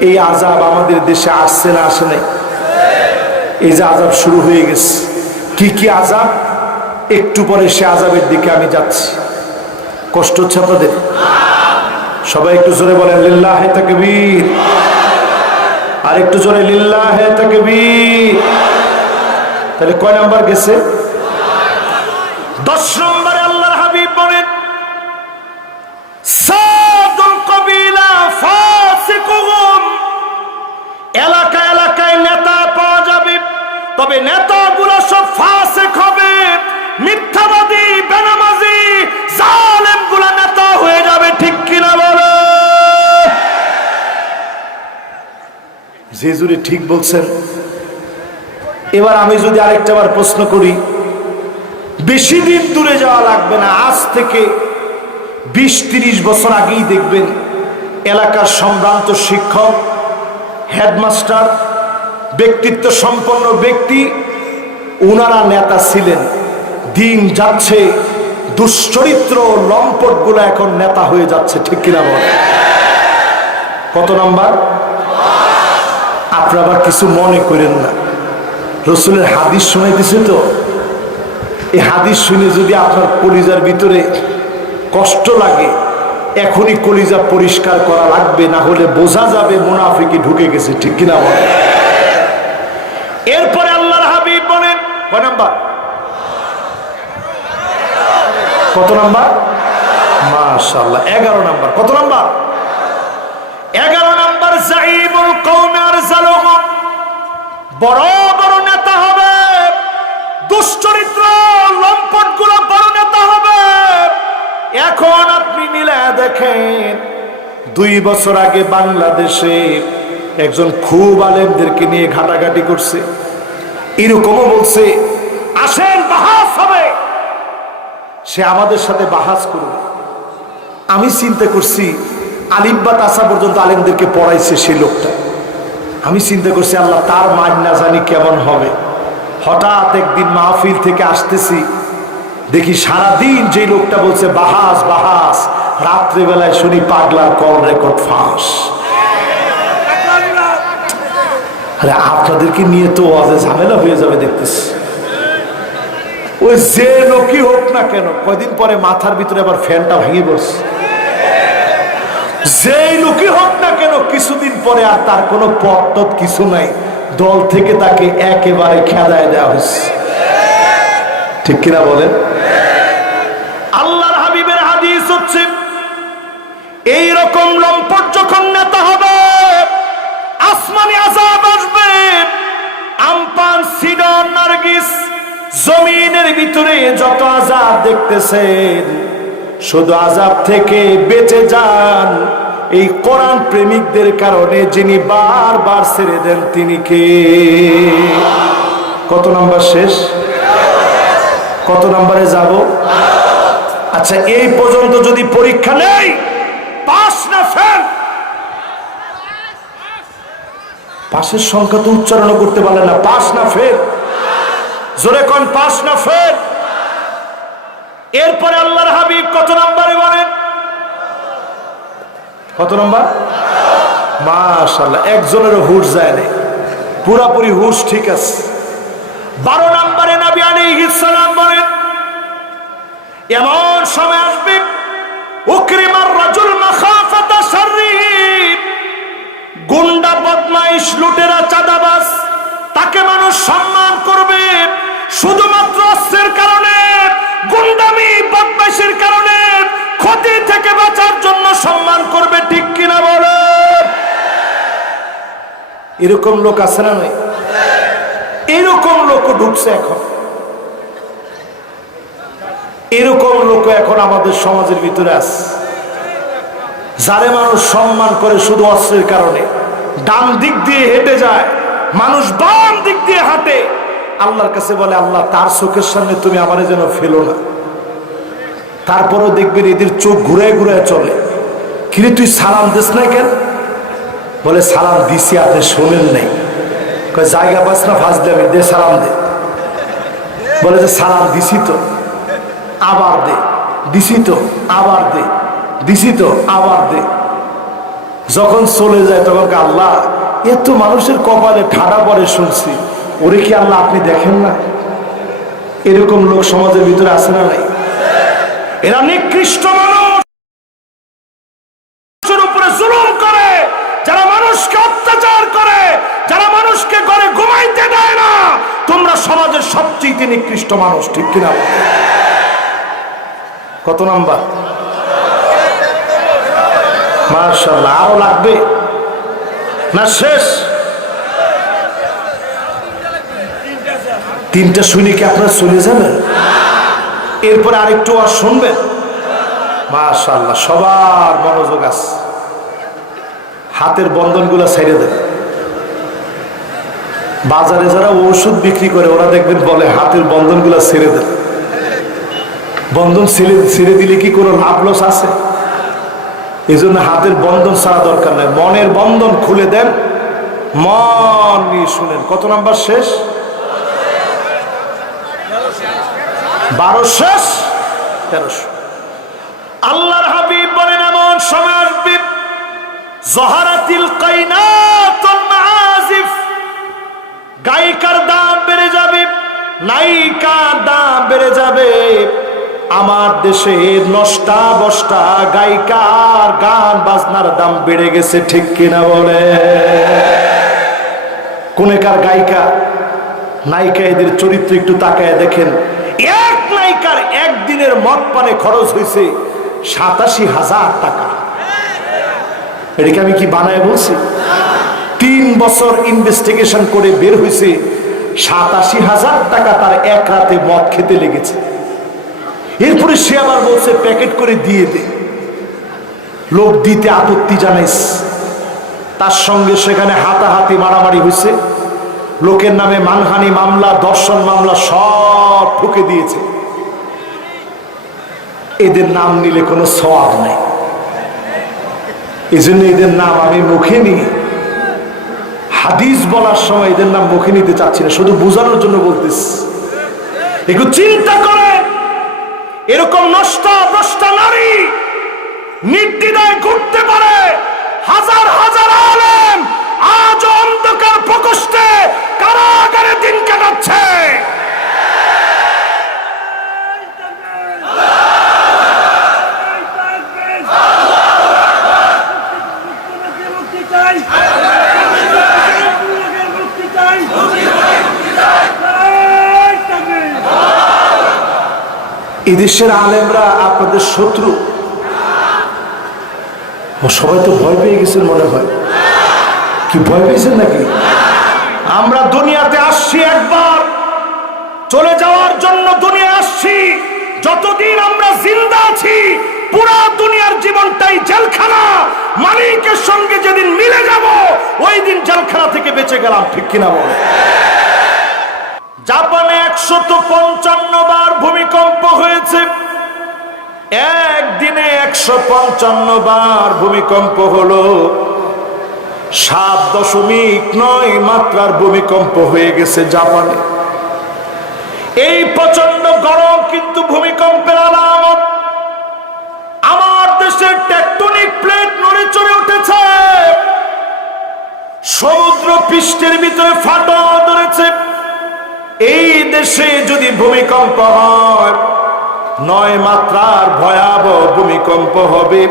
এই আযাব আমাদের দেশে আসছে না আসে নাই? এই যে আযাব শুরু হয়ে গেছে, কি কি আযাব, একটু পরে সে আযাবের দিকে আমি যাচ্ছি। কষ্ট হচ্ছে আপনাদের? সবাই একটু জোরে বলেন লিল্লাহি তাকবীর। আর একটু জোরে লিল্লাহি তাকবীর। তাহলে কয় নাম্বার গেছে? 10 নম্বরে আল্লাহর হাবিব বলেন সাদুল কবিলা ফাসিকুন। এলাকা এলাকায় নেতা পাওয়া যাবে, তবে নেতাগুলো সব ফাসিক হবে, মিথ্যাবাদী, বেনামাজি, জালেমগুলো নেতা হয়ে যাবে। ঠিক কিনা বলো? যে জুড়ে ঠিক বলছেন। এবার আমি যদি আরেকটা বার প্রশ্ন করি, বেশি দিন দূরে যাওয়া লাগবে না, আজ থেকে 20-30 বছর আগেই দেখবেন এলাকার সম্ভ্রান্ত শিক্ষক, হেডমাস্টার, ব্যক্তিত্ব সম্পন্ন ব্যক্তি, ওনারা নেতা ছিলেন। দিন যাচ্ছে, দুশ্চরিত্র লম্পট গুলো এখন নেতা হয়ে যাচ্ছে, ঠিক কিনা বল? কত নাম্বার? আপনারা আবার কিছু মনে করেন না, রসুলের হাদিস শোনাইতেছে তো, এই হাদিস শুনে যদি আপনার কলিজার ভিতরে কষ্ট লাগে, এখনই কলিজা পরিষ্কার করা লাগবে, না হলে বোঝা যাবে মুনাফিকি ঢুকে গেছে, ঠিক কিনা বলেন? এরপরে আল্লাহর হাবিব বলেন কয় নাম্বার? কত নাম্বার? মাশাআল্লাহ 11 নাম্বার। কত নাম্বার? 11 নাম্বার। জাইবুল কওমি আরজালুহুম, বড় বড় নেতা হবে, দুশ্চরিত্র লম্পট গুলো বড় নেতা হবে। এখন আপনি মিলে দেখেন, 2 বছর আগে বাংলাদেশে একজন খুব আলেমদেরকে নিয়ে ঘাটাঘাটি করছে, এরকমও বলছে আসেন বাহাস হবে, সে আমাদের সাথে বাহাস করবে। আমি চিন্তা করছি, আলিব্বা তাসা পর্যন্ত আলেমদেরকে পড়াইছে সেই লোকটা। আমি চিন্তা করছি আল্লাহ তার মান না জানি কেমন হবে। হঠাৎ একদিন মাহফিল থেকে আসতেছি, দেখি সারাদিন যে লোকটা বলছে বাহাস বাহাস, রাত্রেবেলায় শুনি পাগলার কল রেকর্ড ফাঁস। আরে আপনাদেরকে নিয়ে তো আজ ঝামেলা হয়ে যাবে দেখতেছি। ওই যে লোকই হোক না কেন, কয়দিন পরে মাথার ভিতরে আবার ফ্যানটা ভেঙে পড়ছে। যেই লোকই হোক না কেন, কিছুদিন পরে আর তার কোনো পথ কিছু নাই, দল থেকে তাকে একেবারে খেদায় দেওয়া হচ্ছে, ঠিক কিনা বলেন? আল্লাহর হাবিবের হাদিস হচ্ছে, এই রকম লম্পট যখন নেতা হবে, আসমানি আযাব আসবে। আমপান, সিডর, নারগিস, জমিনের ভিতরে যত আযাব দেখতেছেন, শুধু আযাব থেকে বেঁচে যান এই কোরআন প্রেমিকদের কারণে, যিনি বারবার ছেড়ে দেন তিনি কে? কত নাম্বার শেষ? কত নাম্বারে যাব? আচ্ছা, এই পর্যন্ত যদি পরীক্ষা নেই, পাস না ফেল? পাশের সংখ্যা তো উচ্চারণ করতে পারলেন না, পাস না ফেল? জোরে কোন, পাস না ফেল? এরপরে আল্লাহর হাবিব কত নাম্বারে বলেন? কত নাম্বার? মাশাআল্লাহ, একজনেরও হুশ যায় নাই, পুরাপুরি হুশ ঠিক আছে। 12 নম্বরে নবী আলাইহিস সালাম বলেন, এমন সময় আসবে উকরিমার রাজুল মাখাফাতা শাররিহি, গুন্ডা, বদমাইশ, লুটেরা, চাঁদাবাজ, তাকে মানুষ সম্মান করবে শুধুমাত্র অস্ত্রের কারণে, গুন্ডামি বদমাইশের কারণে, ক্ষতি থেকে বাঁচার জন্য সম্মান করবে, ঠিক কিনা বলো? এরকম লোক আছে না নাই? এরকম লোক ঢুকছে এখন, এরকম লোক এখন আমাদের সমাজের ভিতরে আছে, যারে মানুষ সম্মান করে শুধু অস্ত্রের কারণে। ডান দিক দিয়ে হেঁটে যায়, মানুষ বাম দিক দিয়ে হাঁটে, আল্লাহর কাছে বলে আল্লাহ তার চোখের সামনে তুমি আমারে যেন ফেলো না। তারপরও দেখবেন এদের চোখ ঘুরে ঘুরে চলে, কিন্তু তুই সালাম দিস না কেন? বলে সালাম দিছি, আপনি শোনেন নাই। জায়গা পাস না ফাজলামি, দে সালাম দে। বলে যে সালাম দিছি তো, আবার দে, দিছি তো, আবার দে, দিছি তো, আবার দে। যখন চলে যায় তখন আল্লাহ এত মানুষের কপালে ঠাড়া পড়ে শুনছি, ওরে কি আল্লাহ আপনি দেখেন না? এরকম লোক সমাজের ভিতরে আছে না নাই? এরা নিকৃষ্ট মানুষের উপরে জুলুম করে, যারা মানুষকে অত্যাচার করে, যারা মানুষকে ঘরে ঘুমাইতে দেয় না, তোমরা সমাজের সবচেয়ে নিকৃষ্ট মানুষ, ঠিক কিনা? কত নাম্বার? মাশাআল্লাহ, আরো লাগবে না? শেষ? 3টা শুনে কি আপনারা চলে যাবেন? এরপরে আরেকটু আর শুনবেন? মাশাআল্লাহ, সবার মনোযোগ আছে। হাতের বন্ধনগুলো ছেড়ে দেন। বাজারে যারা ওষুধ বিক্রি করে ওরা দেখবেন বলে হাতের বন্ধনগুলো ছেড়ে দেন, বন্ধন ছেড়ে দিলে কি কোনো লাভ লস আছে? এই জন্য হাতের বন্ধন ছাড়া দরকার নাই, মনের বন্ধন খুলে দেন, মন নিয়ে শুনেন। কত নাম্বার শেষ? 12 শেষ, 1300। আল্লাহর হাবিব বলেন এমন সময় আসবে জহারাতিল কাইনাতুল মাআজিফ, গায়িকার দাম বেড়ে যাবে, নায়িকার দাম বেড়ে যাবে। আমার দেশে নষ্টা বষ্টা গায়িকার গান বাজনার দাম বেড়ে গেছে, ঠিক কিনা বলে? কোনেকার গায়িকা নায়িকা এদের চরিত্র একটু তাকায় দেখেন। এক নায়িকার একদিনের মদ পানে খরচ হয়েছে 87,000 টাকা। এটাকে আমি কি বানায় বলছি? 3 বছর ইনভেস্টিগেশন করে বের হয়েছে 87,000 টাকা তার এক রাতে মদ খেতে লেগেছে। এরপরে সে আবার বলছে প্যাকেট করে দিয়ে দে। লোক দিতে আপত্তি জানাইছে, তার সঙ্গে সেখানে হাতাহাতি মারামারি হয়েছে, লোকের নামে মানহানি মামলা, দর্শন মামলা সব ঠুকে দিয়েছে। এদের নাম নিলে কোনো সওয়াব নাই, এই জন্য এদের নাম আমি মুখে নিই। হাদিস বলার সময় এদের নাম মুখে নিতে চাচ্ছি না, শুধু বোঝানোর জন্য বলতেছি। একটু চিন্তা করে, এরকম নষ্ট ভ্রষ্ট নারী নির্দ্বিধায় ঘুরতে পারে। হাজার হাজার আলেম আজ অন্ধকার প্রকোষ্ঠে কারাগারে দিন কাটাচ্ছে। এদেশের আলেমরা আপনাদের শত্রু? সবাই তো ভয় পেয়ে গেছেন মনে হয়। কি ভয় পেয়েছেন নাকি? আমরা দুনিয়াতে আসছি একবার, চলে যাওয়ার জন্য দুনিয়া আসছি। যতদিন আমরা জিন্দা আছি পুরা দুনিয়ার জীবনটাই জেলখানা। মালিকের সঙ্গে যেদিন মিলে যাব ওই দিন জেলখানা থেকে বেঁচে গেলাম, ঠিক কিনা বল? জাপানে 155 বার ভূমিকম্প হয়েছে। একদিনে 155 বার ভূমিকম্প হলো। 7.9 মাত্রার ভূমিকম্প হয়ে গেছে জাপানে। এই প্রচন্ড গরম কিন্তু ভূমিকম্পের আলামত। আমার দেশের টেকটনিক প্লেট নড়ে চড়ে উঠেছে, সমুদ্র পৃষ্ঠের ভিতরে ফাটল ধরেছে। এই দেশে যদি ভূমিকম্প হয় 9 মাত্রার ভয়াবহ ভূমিকম্প হবে।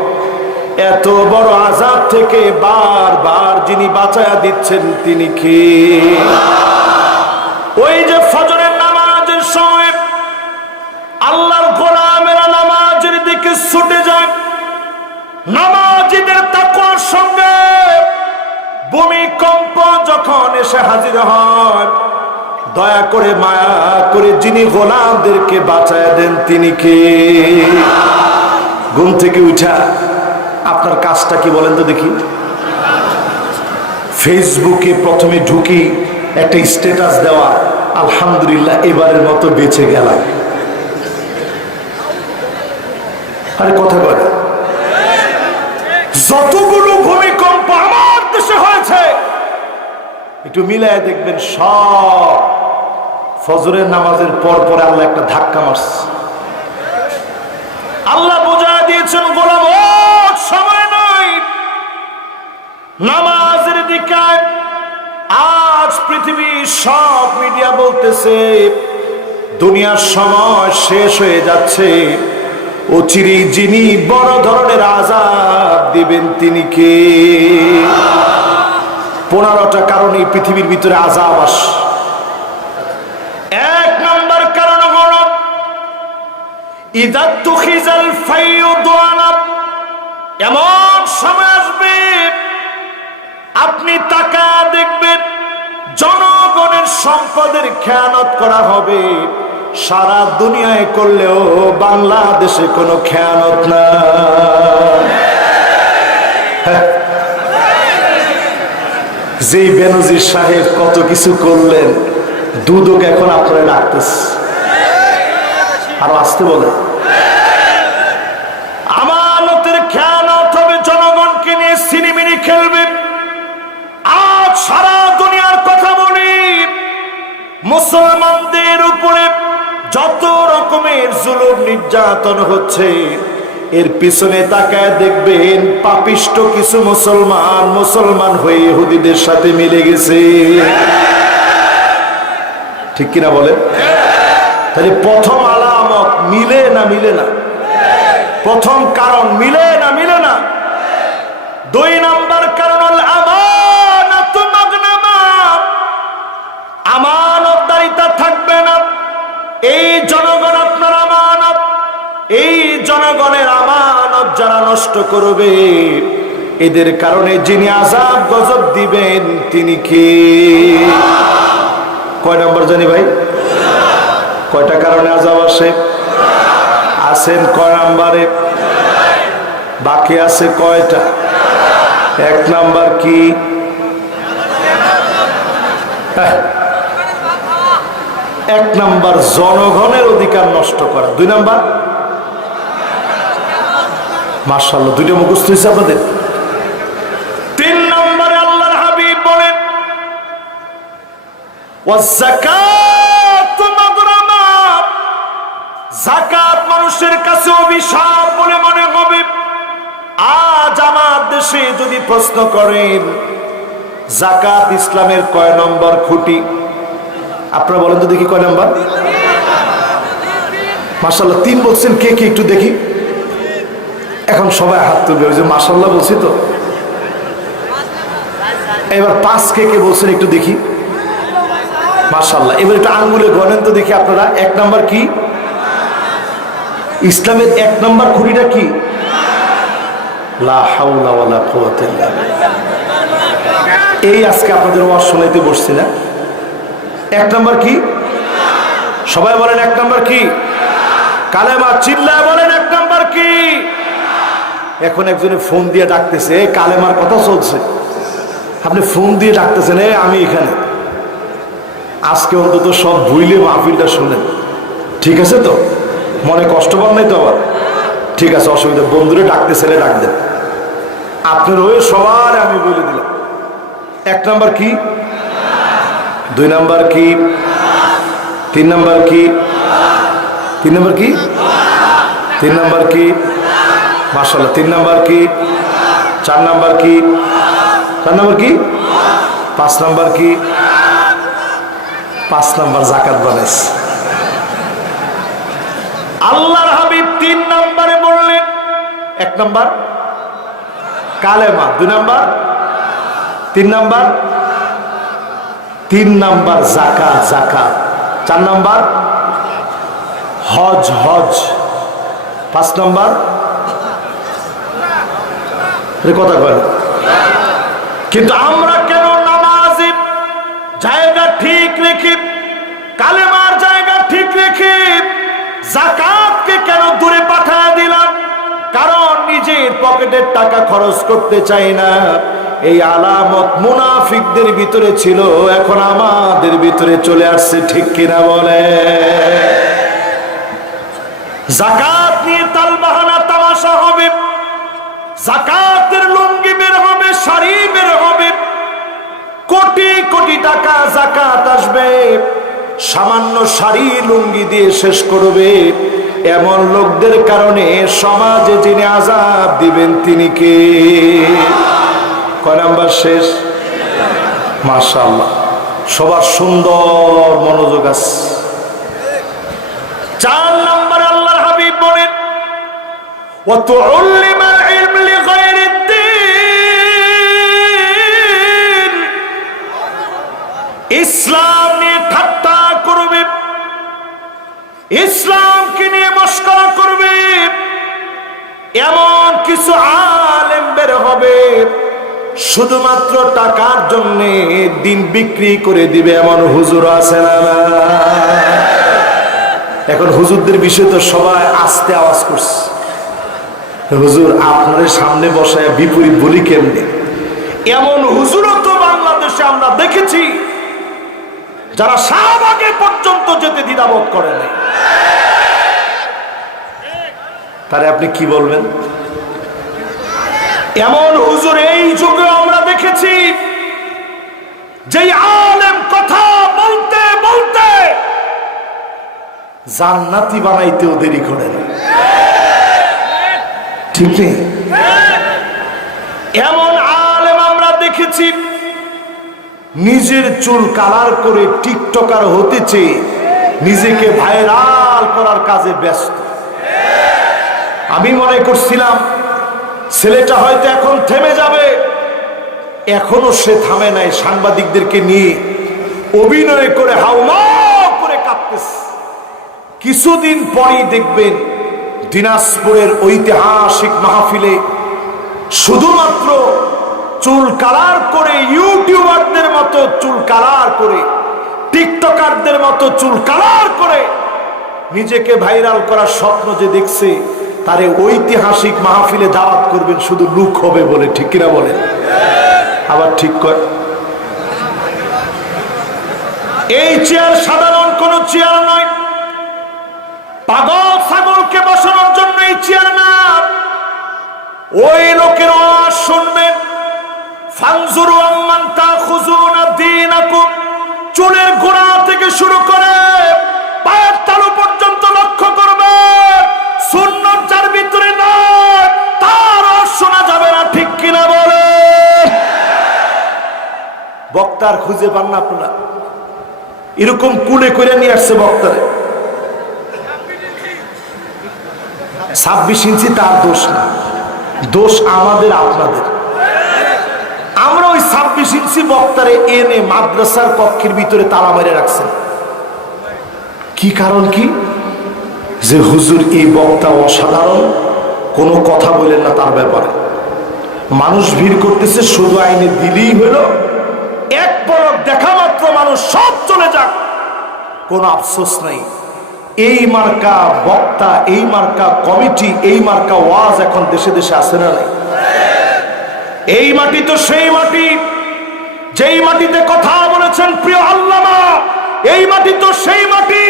এত বড় আযাব থেকে বারবার যিনি বাঁচায়া দিচ্ছেন তিনি কে? ওই যে ফজরের নামাজের সময় আল্লাহর গোলামেরা নামাজের দিকে ছুটে যায়, নামাজীদের তাকওয়ার সঙ্গে ভূমিকম্প যখন এসে হাজির হয়, দয়া করে মায়া করে যিনি গোলামদেরকে বাঁচায় দেন তিনি কে? ঘুম থেকে উঠা আপনার কাজটা কি বলেন তো দেখি? ফেসবুকে প্রথমে ঢুকি একটা স্ট্যাটাস দেওয়া, আলহামদুলিল্লাহ এবারের মতো বেঁচে গেলাম। আরে কথা বলে, যতগুলো ভূমিকম্প আমার দেশে হয়েছে একটু মিলায় দেখবেন সব ফজরের নামাজের পর পরে আল্লাহ একটা ধাক্কা মারছে। আল্লাহ বোঝায় দিয়েছেন গোলাম ও সময় নয়, নামাজের দিকে। আজ পৃথিবীর সব মিডিয়া বলতেছে দুনিয়ার সময় শেষ হয়ে যাচ্ছে, অচিরেই যিনি বড় ধরনের আযাব দিবেন তিনি কে? 15টা কারণে পৃথিবীর ভিতরে আযাব আসে। 1 নম্বর কারণ হলো ইযা তুখিজাল ফায়ুদানা, এমন সময় আসবে আপনি তাকা দেখবেন জনগণের সম্পদের খেয়ানত করা হবে। সারা দুনিয়ায় করলেও বাংলাদেশে কোনো খেয়ানত না। যে বেনজির সাহেব কত কিছু করলেন, দুদক এখন আপনারা ডাকতেছে। আরো আসতে বলে ছিনিমিনি খেলবে। আজ সারা দুনিয়ার কথা বলি, মুসলমানদের উপরে যত রকমের জুলুম নির্যাতন হচ্ছে, এর পিছনে তাকায় দেখবেন পাপিষ্ট কিছু মুসলমান হয়ে ইহুদিদের সাথে মিলে গেছে। ঠিক কিনা বলেন? তাহলে প্রথম আলামত মিলে না মিলে না? প্রথম কারণ মিলে না মিলে না? দুই নাম্বার কারণ হল আমানাতু মাগনামা, আমানতদারিতা থাকবে না। এই জনগণ আপনার আমানত, এই জনগণের আমানত যারা নষ্ট করবে, এদের কারণে যিনি আযাব গজব দিবেন তিনি কে? কয় নাম্বার জানি ভাই? কয়টা কারণে আযাব আসে? আসেন কয় নাম্বারে? বাকি আছে কয়টা? এক নাম্বার কি? এক নাম্বার জনগণের অধিকার নষ্ট করা। দুই নাম্বার, মাশাআল্লাহ দুইটা মুখস্থ হয়েছে আপনাদের। তিন নম্বরে আল্লাহর হাবিব বলেন ওয়াযাকাতু মাগরামা, যাকাত মানুষের কাছে অভিশাপ বলে মনে হবে। আজ আমার দেশে যদি প্রশ্ন করেন যাকাত ইসলামের কয় নম্বর খুঁটি, আপনারা বলেন তো দেখি কয় নাম্বার? মাশাআল্লাহ তিন বলছেন। কে কে একটু দেখি? এখন সবাই হাত তুলবে, ওই যে মাশাআল্লাহ বলছি তো। এবার পাঁচ কে কে বলছেন একটু দেখি? মাশাআল্লাহ। এবার একটু আঙ্গুলে গণেন তো দেখি আপনারা। এক নাম্বার কি? ইসলামের এক নাম্বার খুঁটিটা কি? লা হাওলা ওয়ালা কুওয়াতা ইল্লা বিল্লাহ। এই আজকে আপনাদের ওয়াজ শোনাইতে বসছি না? এক নাম্বার কি? সবাই বলেন এক নাম্বার কি? কালেমা। চিল্লায় বলেন এক নাম্বার কি? এখন একজনে ফোন দিয়ে ডাকতেছে, কালেমার কথা চলছে, আপনি ফোন দিয়ে ডাকতেছেন আমি এখানে। আজকে অন্তত সব ভুইলে মাহফিলটা শুনেন, ঠিক আছে তো? মনে কষ্ট পান নাই তো আবার? ঠিক আছে, অসুবিধা। বন্ধুরে ডাকতেছেন, ডাক দেন। আপনার হয়ে সবার আমি বলে দিলাম। এক নাম্বার কি? দুই নাম্বার কি? তিন নাম্বার কি? তিন নাম্বার কি? তিন নাম্বার কি? মাশাআল্লাহ। তিন নাম্বার কি? চার নাম্বার কি? চার নাম্বার কি? পাঁচ নাম্বার কি? পাঁচ নাম্বার যাকাত বানাইছে। আল্লাহর হাবিব তিন নাম্বারে বললেন, এক নাম্বার কালেমা, দুই নাম্বার, তিন নাম্বার, তিন নাম্বার যাকাত, যাকাত, চার নাম্বার হজ, হজ, পাঁচ নাম্বার কথা বলে। কিন্তু আমরা কেন নামাজে জায়গা ঠিক রেখে, কালেমার জায়গা ঠিক রেখে যাকাতকে কেন দূরে পাঠিয়ে দিলাম? কারণ নিজের পকেটের টাকা খরচ করতে চাই না। এই আলামত মুনাফিকদের ভিতরে ছিল, এখন আমাদের ভিতরে চলে আসছে। ঠিক কিনা বলে? যাকাত নিয়ে তালবাহানা তামাশা হবে, যাকাতের লুঙ্গি বের হবে, শাড়ি বের হবে, কোটি কোটি টাকা যাকাত আসবে, সামান্য শাড়ি লুঙ্গি দিয়ে শেষ করবে। এমন লোকদের কারণে সমাজে যিনি আযাব দিবেন তিনি কে? কয় নাম্বার শেষ? মাশাআল্লাহ, সবার সুন্দর মনোযোগ আছে। চার নাম্বার আল্লাহর হাবিব বলেন ওয়া তুউল্লিমাল ইলম লিগায়রিদ্দিন, ইসলাম নিয়ে ঠাট্টা করবে, ইসলামকে নিয়ে মস্করা করবে, এমন কিছু আলেম বের হবে শুধুমাত্র টাকার জন্য দিন বিক্রি করে দিবে, এমন হুজুর আছে না? এখন হুজুরদের বিষয়ে তো সবাই আস্তে আওয়াজ করছে, হুজুর আপনার সামনে বসায় বিপরীত বলি কেমনে? এমন হুজুরও তো বাংলাদেশে আমরা দেখেছি যারা শাহবাগে পর্যন্ত যেতে দ্বিধাবোধ করে নাই। তারে আপনি কি বলবেন? এমন হুজুর এই যুগে আমরা দেখেছি যে আলেম কথা বলতে বলতে জান্নাতি বানাইতেও দেরি করে না, ঠিক নেই? এমন আলেম আমরা দেখেছি নিজের চুল কালার করে টিকটকার হতেছে, নিজেকে ভাইরাল করার কাজে ব্যস্ত। আমি মনে করছিলাম ছেলেটা হয়তো এখন থেমে যাবে, এখনো সে থামে নাই। সাংবাদিকদেরকে নিয়ে অভিনয় করে হাউমাউ করে কাঁপতেছে। কিছুদিন পরেই দেখবেন দিনাজপুরের ঐতিহাসিক মাহফিলে শুধুমাত্র চুল কালার করে, ইউটিউবারদের মতো চুল কালার করে, টিকটকারদের মতো চুল কালার করে নিজেকে ভাইরাল করার স্বপ্ন যে দেখছে, তারে ঐতিহাসিক মাহফিলে দাওয়াত করবেন শুধু লুক হবে বলে, ঠিক কিনা বলেন? আবার ঠিক কয়। এই চেয়ার সাধারণ কোন চেয়ার নয়, পাগল ছাগলকে বসানোর জন্য এই চেয়ার না। ওই লোকের আওয়াজ শুনবেন, ফানজুরু আম্মান তাখুজুনা দীনাকুম, চুলের গোড়া থেকে শুরু করে পায়ের তালু পর্যন্ত লক্ষ্য করবেন। সুন্নাত যার ভিতরে নয় তার শোনা যাবে না, ঠিক কিনা বলে? বক্তার খুঁজে পান না আপনারা? এরকম কুলে করে নিয়ে আসছে বক্তারে। 26 ইঞ্চি তার দোষ না, দোষ আমাদের আপনাদের। আমরা ওই 26 ইঞ্চি বক্তারে এনে মাদ্রাসার কক্ষের ভিতরে তালা মেরে রাখছেন। কি কারণ? কি যে হুজুর এই বক্তা অসাধারণ, কোনো কথা বলেন না তার ব্যাপারে। মানুষ ভিড় করতেছে, শুধু আইনে দিলেই হলো, এক পলক দেখা মাত্র মানুষ সব চলে যাক, কোনো আফসোস নাই। এই মার্কা বক্তা, এই মার্কা কমিটি, এই মার্কা ওয়াজ এখন দেশে দেশে আসে না নাই? এই মাটি তো সেই মাটি যেই মাটিতে কথা বলেছেন প্রিয় আল্লামা, এই মাটি তো সেই মাটি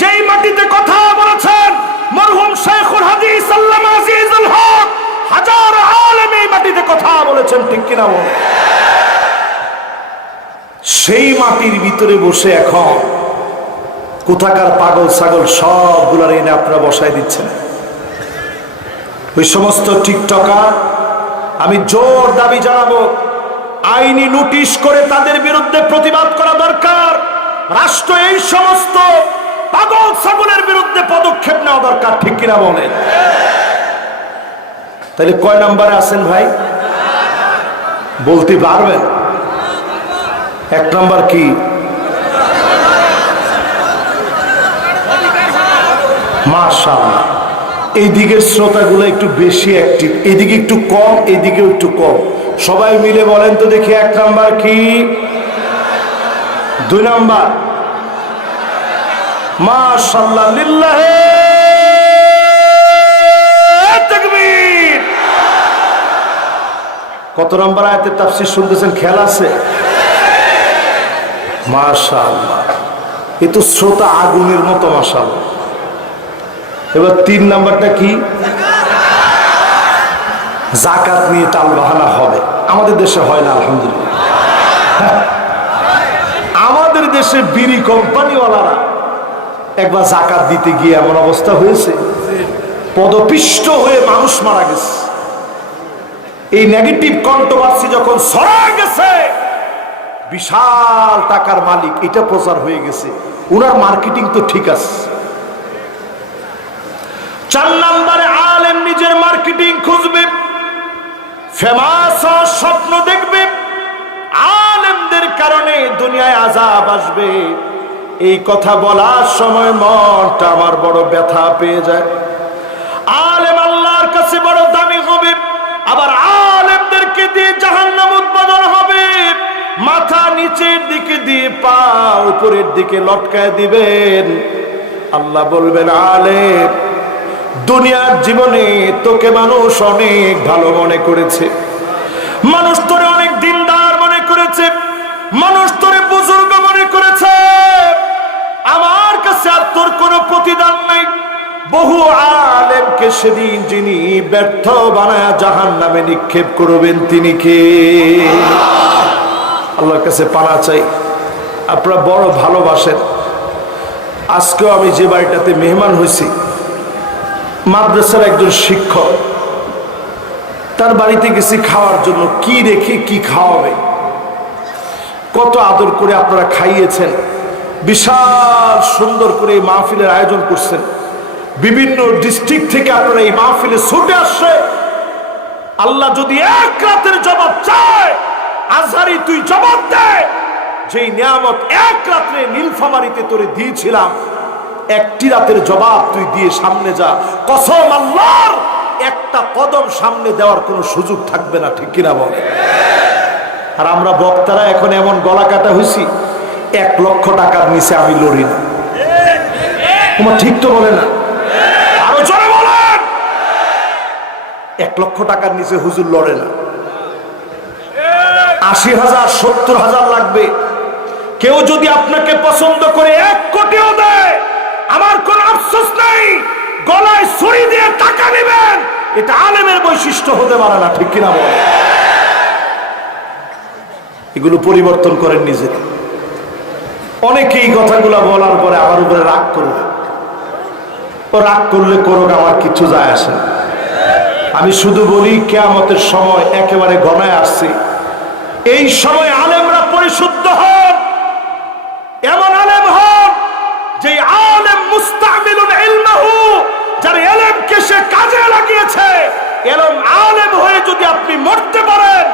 যেই মাটিতে কথা বলেছেন মরহুম শেখুল হাদিস আল্লামা আজিজুল হক। হাজার আলেম এই মাটিতে কথা বলেছেন, ঠিক কিনা বলেন? সেই মাটির ভিতরে বসে এখন কোথাকার পাগল ছাগল সবগুলার এনে আপনারা বসায় দিচ্ছেন। ওই সমস্ত টিকটকার আমি জোর দাবি জানাবো, আইনি নোটিশ করে তাদের বিরুদ্ধে প্রতিবাদ করা দরকার। রাষ্ট্র এই সমস্ত পাগল ছাগলের বিরুদ্ধে পদক্ষেপ নেওয়া দরকার, ঠিক কিনা বলেন? তাহলে কয় নাম্বারে আছেন ভাই? বলতে পারবেন? 1 নাম্বার কি? মাশাআল্লাহ, এই দিকের শ্রোতাগুলো একটু বেশি অ্যাক্টিভ, এদিকে একটু কম, এদিকেও একটু কম। সবাই মিলে বলেন তো দেখি 1 নাম্বার কি? 2 নাম্বার? মাশাআল্লাহ, লিল্লাহে তাকবীর। কত নাম্বার আয়াতের তাফসীর শুনতেছেন? খেয়াল আছে? মাশাআল্লাহ, এ তো শ্রোতা আগুনের মতো। মাশাআল্লাহ। এবার 3 নাম্বারটা কি? যাকাত নিয়ে টাল বাহানা হবে। আমাদের দেশে হয় না, আলহামদুলিল্লাহ। আমাদের দেশে বিড়ি কোম্পানিওয়ালারা একবার যাকাত দিতে গিয়ে এমন অবস্থা হয়েছে, পদপিষ্ট হয়ে মানুষ মারা গেছে। এই নেগেটিভ কন্ট্রোভার্সি যখন ছড়ায় গেছে, বিশাল টাকার মালিক, এটা প্রচার হয়ে গেছে। উনার মার্কেটিং তো ঠিক আছে। 4 নম্বরে আলেম নিজের মার্কেটিং খুঁজবে, ফেমাস স্বপ্ন দেখবে, আলেমদের কারণে দুনিয়ায় আযাব আসবে। এই কথা বলার সময় মনটা আমার বড় ব্যথা পেয়ে যায়। আলেম আল্লাহর কাছে বড় দামি হবে, আবার আলেমদেরকে দিয়ে জাহান্নাম উৎপাদন হবে। মাথা নিচের দিকে দিয়ে পা উপরের দিকে লটকায় দিবেন। আল্লাহ বলবেন, আলেম দুনিয়ার জীবনে তোকে মানুষ অনেক ভালো মনে করেছে, মানুষ তোরে অনেক দিনদার মনে করেছে, মানুষ তোরে বুজুর্গ মনে করেছে। আমার কাছে আর তোর কোনো প্রতিদান নাই। বহু আলেমকে সেদিন যিনি ব্যর্থ বানায়া জাহান্নামে নিক্ষেপ করবেন তিনি কে? আল্লাহর কাছে পানা চাই। আপনারা বড় ভালোবাসেন। আজকেও আমি যে বাড়িটাতে মেহমান হয়েছি, মাদ্রাসার একজন শিক্ষক, তার বাড়িতে গেছি খাওয়ার জন্য। কি রেখে কি খাওয়াবে, কত আদর করে আপনারা খাইয়েছেন, বিশাল সুন্দর করে এই মাহফিলের আয়োজন করছেন। বিভিন্ন ডিস্ট্রিক্ট থেকে আপনারা এই মাহফিলে ছুটে আসছে। আল্লাহ যদি এক রাতের জবাব চায়, আজহারি তুই জবাব দে, যেই নিয়ামত এক রাত্রে নীলফামারীতে তোরে দিয়েছিলাম, একটি রাতের জবাব তুই দিয়ে সামনে যা। কসম আল্লাহর, একটা কদম সামনে দেওয়ার কোনো সুযোগ থাকবে না, ঠিক কিনা বল? আর আমরা বক্তারা এখন এমন গলা কাটা হয়েছি, 1 লক্ষ টাকার নিচে আমি লড়ি না। তোমার ঠিক তো বলে না? আরো জোরে বলেন। 1 লক্ষ টাকার নিচে হুজুর লড়ে না। 80,000 70,000 লাগবে। কেউ যদি আপনাকে পছন্দ করে 1 কোটিও দেয়, আমার কোনো আফসোস নেই। গলায় ছুরি দিয়ে টাকা নেবেন, এটা আলেমের বৈশিষ্ট্য হতে পারে না, ঠিক কিনা বল? এগুলো পরিবর্তন করেন নিজে। অনেকেই কথাগুলো বলার পরে আমার উপরে রাগ করবে। ও রাগ করলে করুক, আমার কিছু যায় আসে না। আমি শুধু বলি, কিয়ামতের সময় একেবারে ঘনায় আসছে। এই সময় আলেমরা পরিশুদ্ধ হন, এমন আলেম হন যে আলেম মুস্তামিলুন ইলমাহু, যার ইলমকে সে কাজে লাগিয়েছে। এরকম আলেম হয়ে যদি আপনি মরতে পারেন,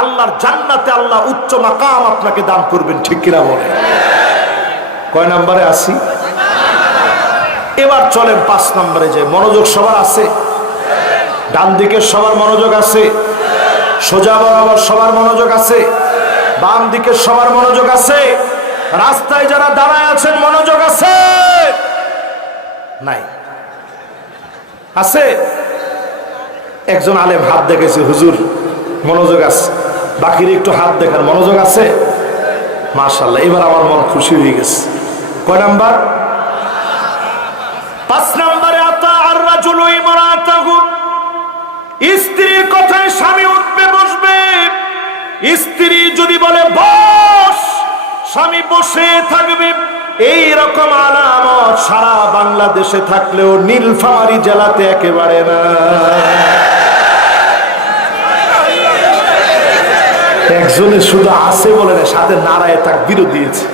আল্লাহর জান্নাতে আল্লাহ উচ্চ মাকাম আপনাকে দান করবেন, ঠিক কিনা বলেন? কয় নম্বরে আসি? এবার চলেন 5 নম্বরে যে মনোযোগ সবার আছে। ডান দিকে সবার মনোযোগ আছে, সোজা বরাবর সবার মনোযোগ আছে, বাম দিকে সবার মনোযোগ আছে, রাস্তায় যারা দাঁড়ায় আছেন মনোযোগ আছে নাই? আছে? একজন আলেম হাত দেখেছে, হুজুর মনোযোগ আছে। বাকির একটু হাত দেখার মনোযোগ আছে? মাশাআল্লাহ, এবার আমার মন খুশি হয়ে গেছে। কয় নাম্বার? 5 নম্বরে আতা আর রাজুলু ইমরাতাহু, স্ত্রীর কথায় স্বামী উঠবে বসবে। স্ত্রী যদি বলে বস, স্বামী বসে থাকবে। এই রকম আলামত সারা বাংলাদেশে থাকলেও নীলফামারী জেলাতে একেবারে না। একজনে শুধু আছে বলে না, সাথে নারায় তাকবীরও দিয়েছে।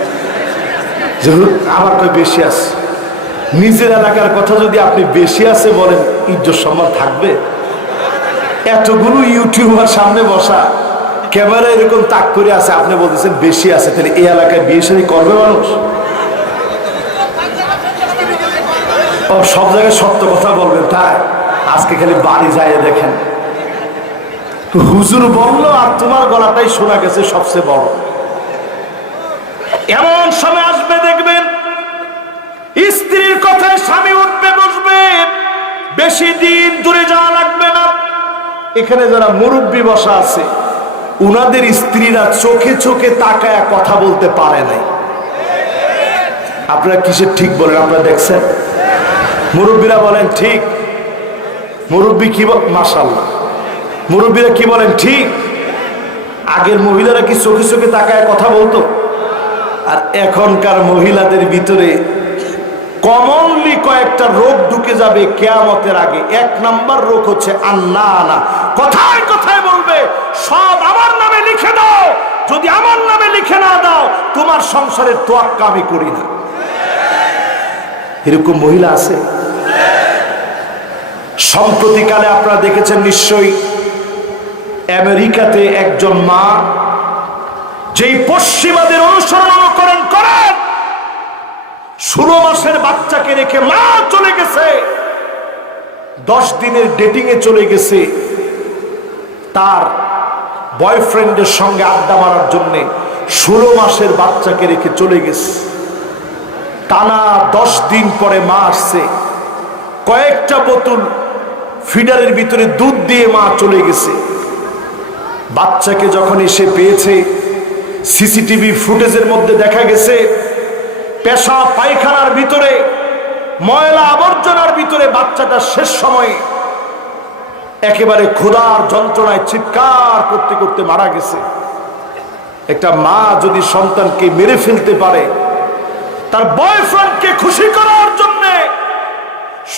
আবার কয় বেশি আছে। নিজের এলাকার কথা যদি আপনি বেশি আছে বলেন, ইজ্জত সম্মান থাকবে? এতগুলো ইউটিউবার সামনে বসা, ক্যামেরা এরকম তাক করে আছে, আপনি বলতেছেন বেশি আছে, তাহলে এই এলাকায় বিয়ে শাদী করবে মানুষ? সব জায়গায় সত্য কথা বলবেন, তাই আজকে খালি বাড়ি যায় দেখেন, হুজুর বললো আর তোমার গলাটাই শোনা গেছে সবচেয়ে বড়। এমন সময় আসবে দেখবেন, স্ত্রীর কথায় স্বামী উঠবে বসবে। বেশি দিন দূরে যাওয়া লাগবে না। এখানে যারা মুরব্বী বসা আছে, উনাদের স্ত্রীরা চোখে চোখে তাকায় কথা বলতে পারে নাই। আপনারা কিসের ঠিক বলেন? আপনারা দেখছেন? মুরব্বীরা বলেন ঠিক। মুরব্বী কি মাশাআল্লাহ, মুরব্বীরা কি বলেন ঠিক? আগের মহিলারা কি চোখে চোখে তাকায় কথা বলতো? আর এখনকার মহিলাদের ভিতরে কমনলি কয়েকটা রোগ ঢুকে যাবে কিয়ামতের আগে। 1 নাম্বার রোগ হচ্ছে আন্নানা। কথায় কথায় বলবে সব আমার নামে লিখে দাও, যদি আমার নামে লিখে না দাও তোমার সংসারের তোয়াক্কা আমি করি না। এরকম মহিলা আছে। সম্প্রতিকালে আপনারা দেখেছেন নিশ্চয়ই, আমেরিকাতে একজন মা, যেই পশ্চিমাদের অনুসরণ করেন 16 মাসের বাচ্চাকে রেখে মা চলে গেছে, 10 দিনের ডেটিং এ চলে গেছে তার বয়ফ্রেন্ডের সঙ্গে আড্ডা মারার জন্য। 16 মাসের বাচ্চাকে রেখে চলে গেছে। টানা 10 দিন পরে মা আসছে, কয়েকটা বোতল ফিডারের ভিতরে দুধ দিয়ে মা চলে গেছে। বাচ্চাকে যখন এসে পেয়েছে, সিসিটিভি ফুটেজের মধ্যে দেখা গেছে পেশাব পায়খানার ভিতরে ময়লা আবর্জনার ভিতরে বাচ্চাটা শেষ সময়ে একেবারে ক্ষুধার যন্ত্রণায় চিৎকার করতে করতে মারা গেছে। একটা মা যদি সন্তানকে মেরে ফেলতে পারে, তার বয়ফ্রেন্ডকে খুশি করার জন্য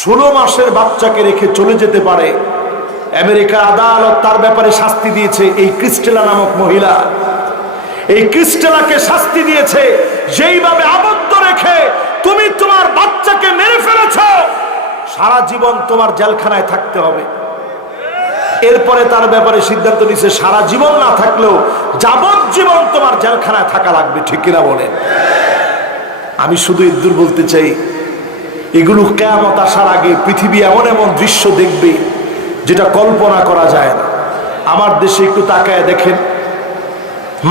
16 মাসের বাচ্চাকে রেখে চলে যেতে পারে, আমেরিকার আদালত তার ব্যাপারে শাস্তি দিয়েছে। এই ক্রিস্টেলা নামক মহিলা, এই ক্রিস্টেলাকে শাস্তি দিয়েছে, যেইভাবে আবদ্ধ রেখে তুমি তোমার বাচ্চাকে মেরে ফেলেছ, সারা জীবন তোমার জেলখানায় থাকতে হবে। এরপরে তার ব্যাপারে সিদ্ধান্ত নিয়েছে সারা জীবন না থাকলেও যাবজ্জীবন তোমার জেলখানায় থাকা লাগবে। ঠিক কিনা বলেন? আমি শুধু ইদ্দুর বলতে চাই, এগুলো কিয়ামত আসার আগে পৃথিবী এমন এমন দৃশ্য দেখবে যেটা কল্পনা করা যায় না। আমার দেশে একটু তাকায় দেখেন,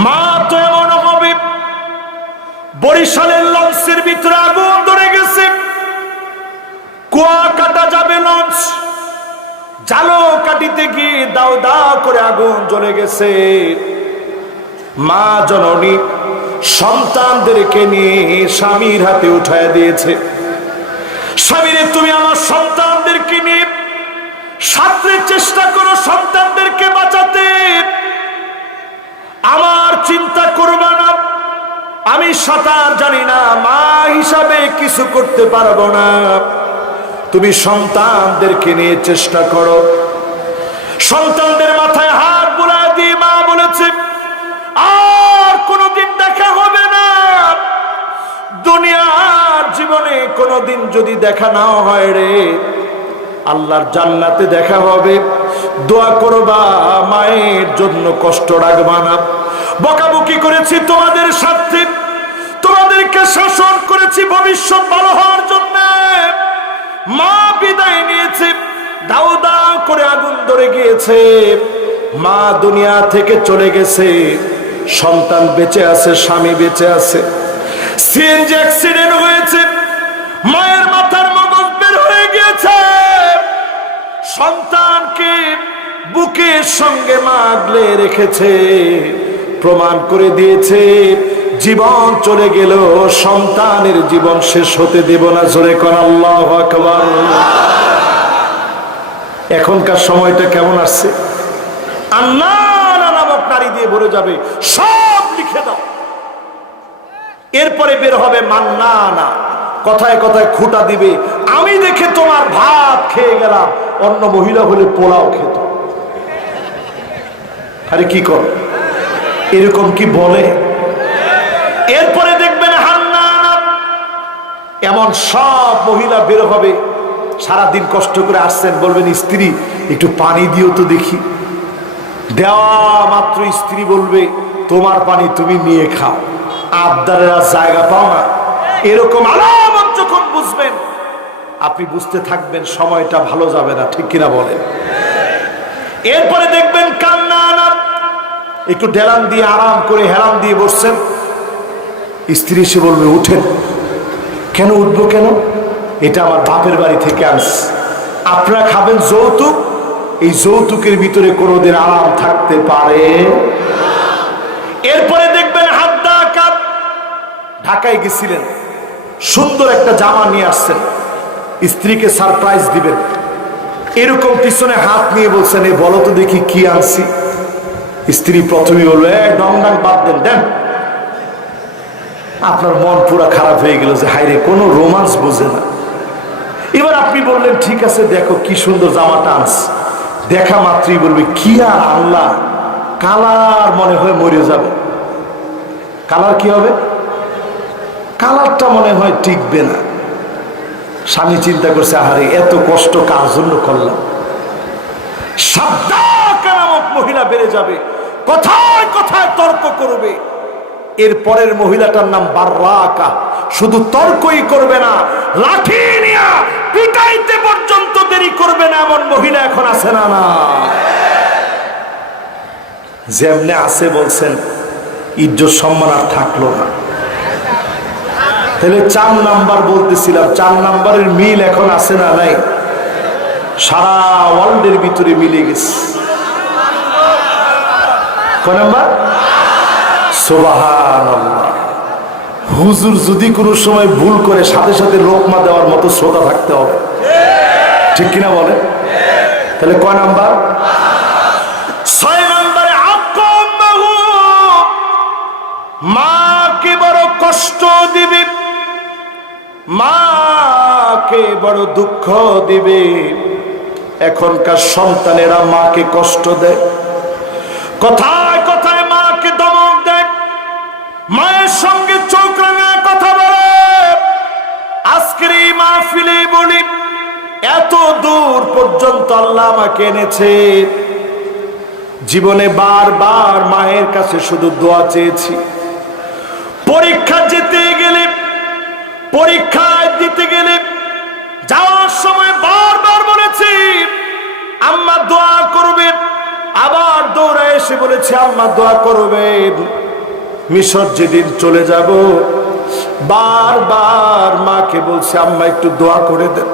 মা তো এমন হবে, বরিশালের লঞ্চের ভিতরে আগুন ধরে গেছে, কুয়া কাটা যাবে লঞ্চ, জালো কাটিতে গিয়ে দাও দাও করে আগুন জ্বলে গেছে। মা জননী সন্তানদেরকে নিয়ে স্বামীর হাতে উঠায় দিয়েছে, স্বামীরে তুমি আমার সন্তানদেরকে নিয়ে সাথে চেষ্টা করো সন্তানদেরকে বাঁচাতে, আমার চিন্তা করবা না, আমি সাঁতার জানি না, মা হিসাবে কিছু করতে পারবো না, তুমি সন্তানদেরকে নিয়ে চেষ্টা করো। সন্তানদের মাথায় হাত বুলায় দিয়ে মা বলেছে, আর কোনোদিন দেখা হবে না, দুনিয়ার জীবনে কোনোদিন যদি দেখা নাও হয় রে, আল্লাহর জান্নাতে দেখা হবে, দোয়া করবা, মায়ের জন্য কষ্ট রাখবা না। বকাবকি করেছি তোমাদের সাথে, তোমাদেরকে শাসন করেছি ভবিষ্যৎ ভালো হওয়ার জন্য। মা বিদায় নিয়েছে, দাউ দাউ করে আগুন ধরে গিয়েছে, মা দুনিয়া থেকে চলে গেছে, সন্তান বেঁচে আছে, স্বামী বেঁচে আছে। সিএনজি অ্যাক্সিডেন্ট হয়েছে, মায়ের মাথার মগজ বের হয়ে গিয়েছে, সন্তানকে বুকের সঙ্গে মা আগলে রেখেছে, প্রমাণ করে দিয়েছে জীবন চলে গেল, সন্তানের জীবন শেষ হতে দেব না। জোরে কোন আল্লাহু আকবার। এখনকার সময়টা কেমন আসছে, আন্নানা নামক নারী দিয়ে ভরে যাবে, সব লিখে দাও। এরপরে বের হবে মান্নানা, কথায় কথায় খুঁটা দিবে, আমি দেখে তোমার ভাত খেয়ে গেলাম, অন্য মহিলা হলে পোলাও খেত। আরে কি কর, এরকম কি বলে? এরপরে দেখবেন হান্নানা, এমন সব মহিলা বের হবে, সারাদিন কষ্ট করে আসছেন, বলবেন স্ত্রী একটু পানি দিও তো দেখি, দেওয়া মাত্র স্ত্রী বলবে তোমার পানি তুমি নিয়ে খাও, আবদারের আর জায়গা পাও না। এরকম আলামত যখন বুঝবেন, আপনি বুঝতে থাকবেন সময়টা ভালো যাবে না। ঠিক কিনা বলেন? এরপরে দেখবেন কান্নানা, একটু ঢেলান দিয়ে আরাম করে হেলান দিয়ে বসছেন, স্ত্রী এসে বলবে উঠেন। কেন উঠবো কেন? এটা আমার বাপের বাড়ি থেকে আনছি, আপনারা খাবেন যৌতুক, এই যৌতুকের ভিতরে কোনোদিন আরাম থাকতে পারে? এরপরে দেখবেন হাদ্দা কাপ, ঢাকায় গেছিলেন, সুন্দর একটা জামা নিয়ে আসছেন, স্ত্রীকে সারপ্রাইজ দিবেন, এরকম পিছনে হাত নিয়ে বলছেন এ বলো তো দেখি কি আনছি। স্ত্রী প্রথমে বলবে ডং ডাং বাদ দেন, দেন। আপনার মন পুরো খারাপ হয়ে গেল যে হায়রে, কোনো রোমান্স বোঝে না। এবার আপনি বললেন ঠিক আছে দেখো কি সুন্দর জামাটা আনছি, দেখা মাত্রই বলবে কি আর আল্লাহ, কালার মনে হয় মরে যাবে। কালার কি হবে? কালারটা মনে হয় টিকবে না। স্বামী চিন্তা করছে আহারে এত কষ্ট কার জন্য করলাম। সাদ্দাকা নামক মহিলা বেড়ে যাবে, কথায় কথায় তর্ক করবে। এর পরের মহিলাটার নাম বাররাকা, শুধু তর্কই করবে না, লাঠি নিয়ে পিটাইতে পর্যন্ত দেরি করবে না, এমন মহিলা এখন আছে না? না, যেমনে আছে বলছেন ইজ্জত সম্মান আর থাকলো না। তাহলে 4 নাম্বার বলতেছিলাম, 4 নাম্বারের মিল এখন আছে না? নাই, সারা ওয়ার্ল্ডের ভিতরে মিলে গেছে। কয় নাম্বার? সুবহানাল্লাহ। হুজুর যদি কোনো সময় ভুল করে সাথে সাথে লোকমা দেওয়ার মতো শ্রোতা থাকতে হবে, ঠিক কিনা বলে? তাহলে কয় নাম্বার? 6 নম্বরে মাকে বড় কষ্ট দিবে, মাকে বড় দুঃখ দিবে। এখনকার সন্তানেরা মাকে কষ্ট দেয়, কথায় কথায় মাকে ধমক দেয়, মায়ের সঙ্গে চোখ রাঙা কথা বলে। আজকের এই মাহফিলে বলি, এত দূর পর্যন্ত আল্লাহ আমাকে এনেছে, জীবনে বারবার মায়ের কাছে শুধু দোয়া চেয়েছি। পরীক্ষা যেতে গেলে, পরীক্ষায় দিতে গেলে, যাওয়ার সময় বারবার বলেছি আম্মা দোয়া করবে, আবার দৌড়ায় এসে বলেছি আম্মা দোয়া করবে। মিশর যেদিন চলে যাব, বারবার মাকে বলছি আম্মা একটু দোয়া করে দেন।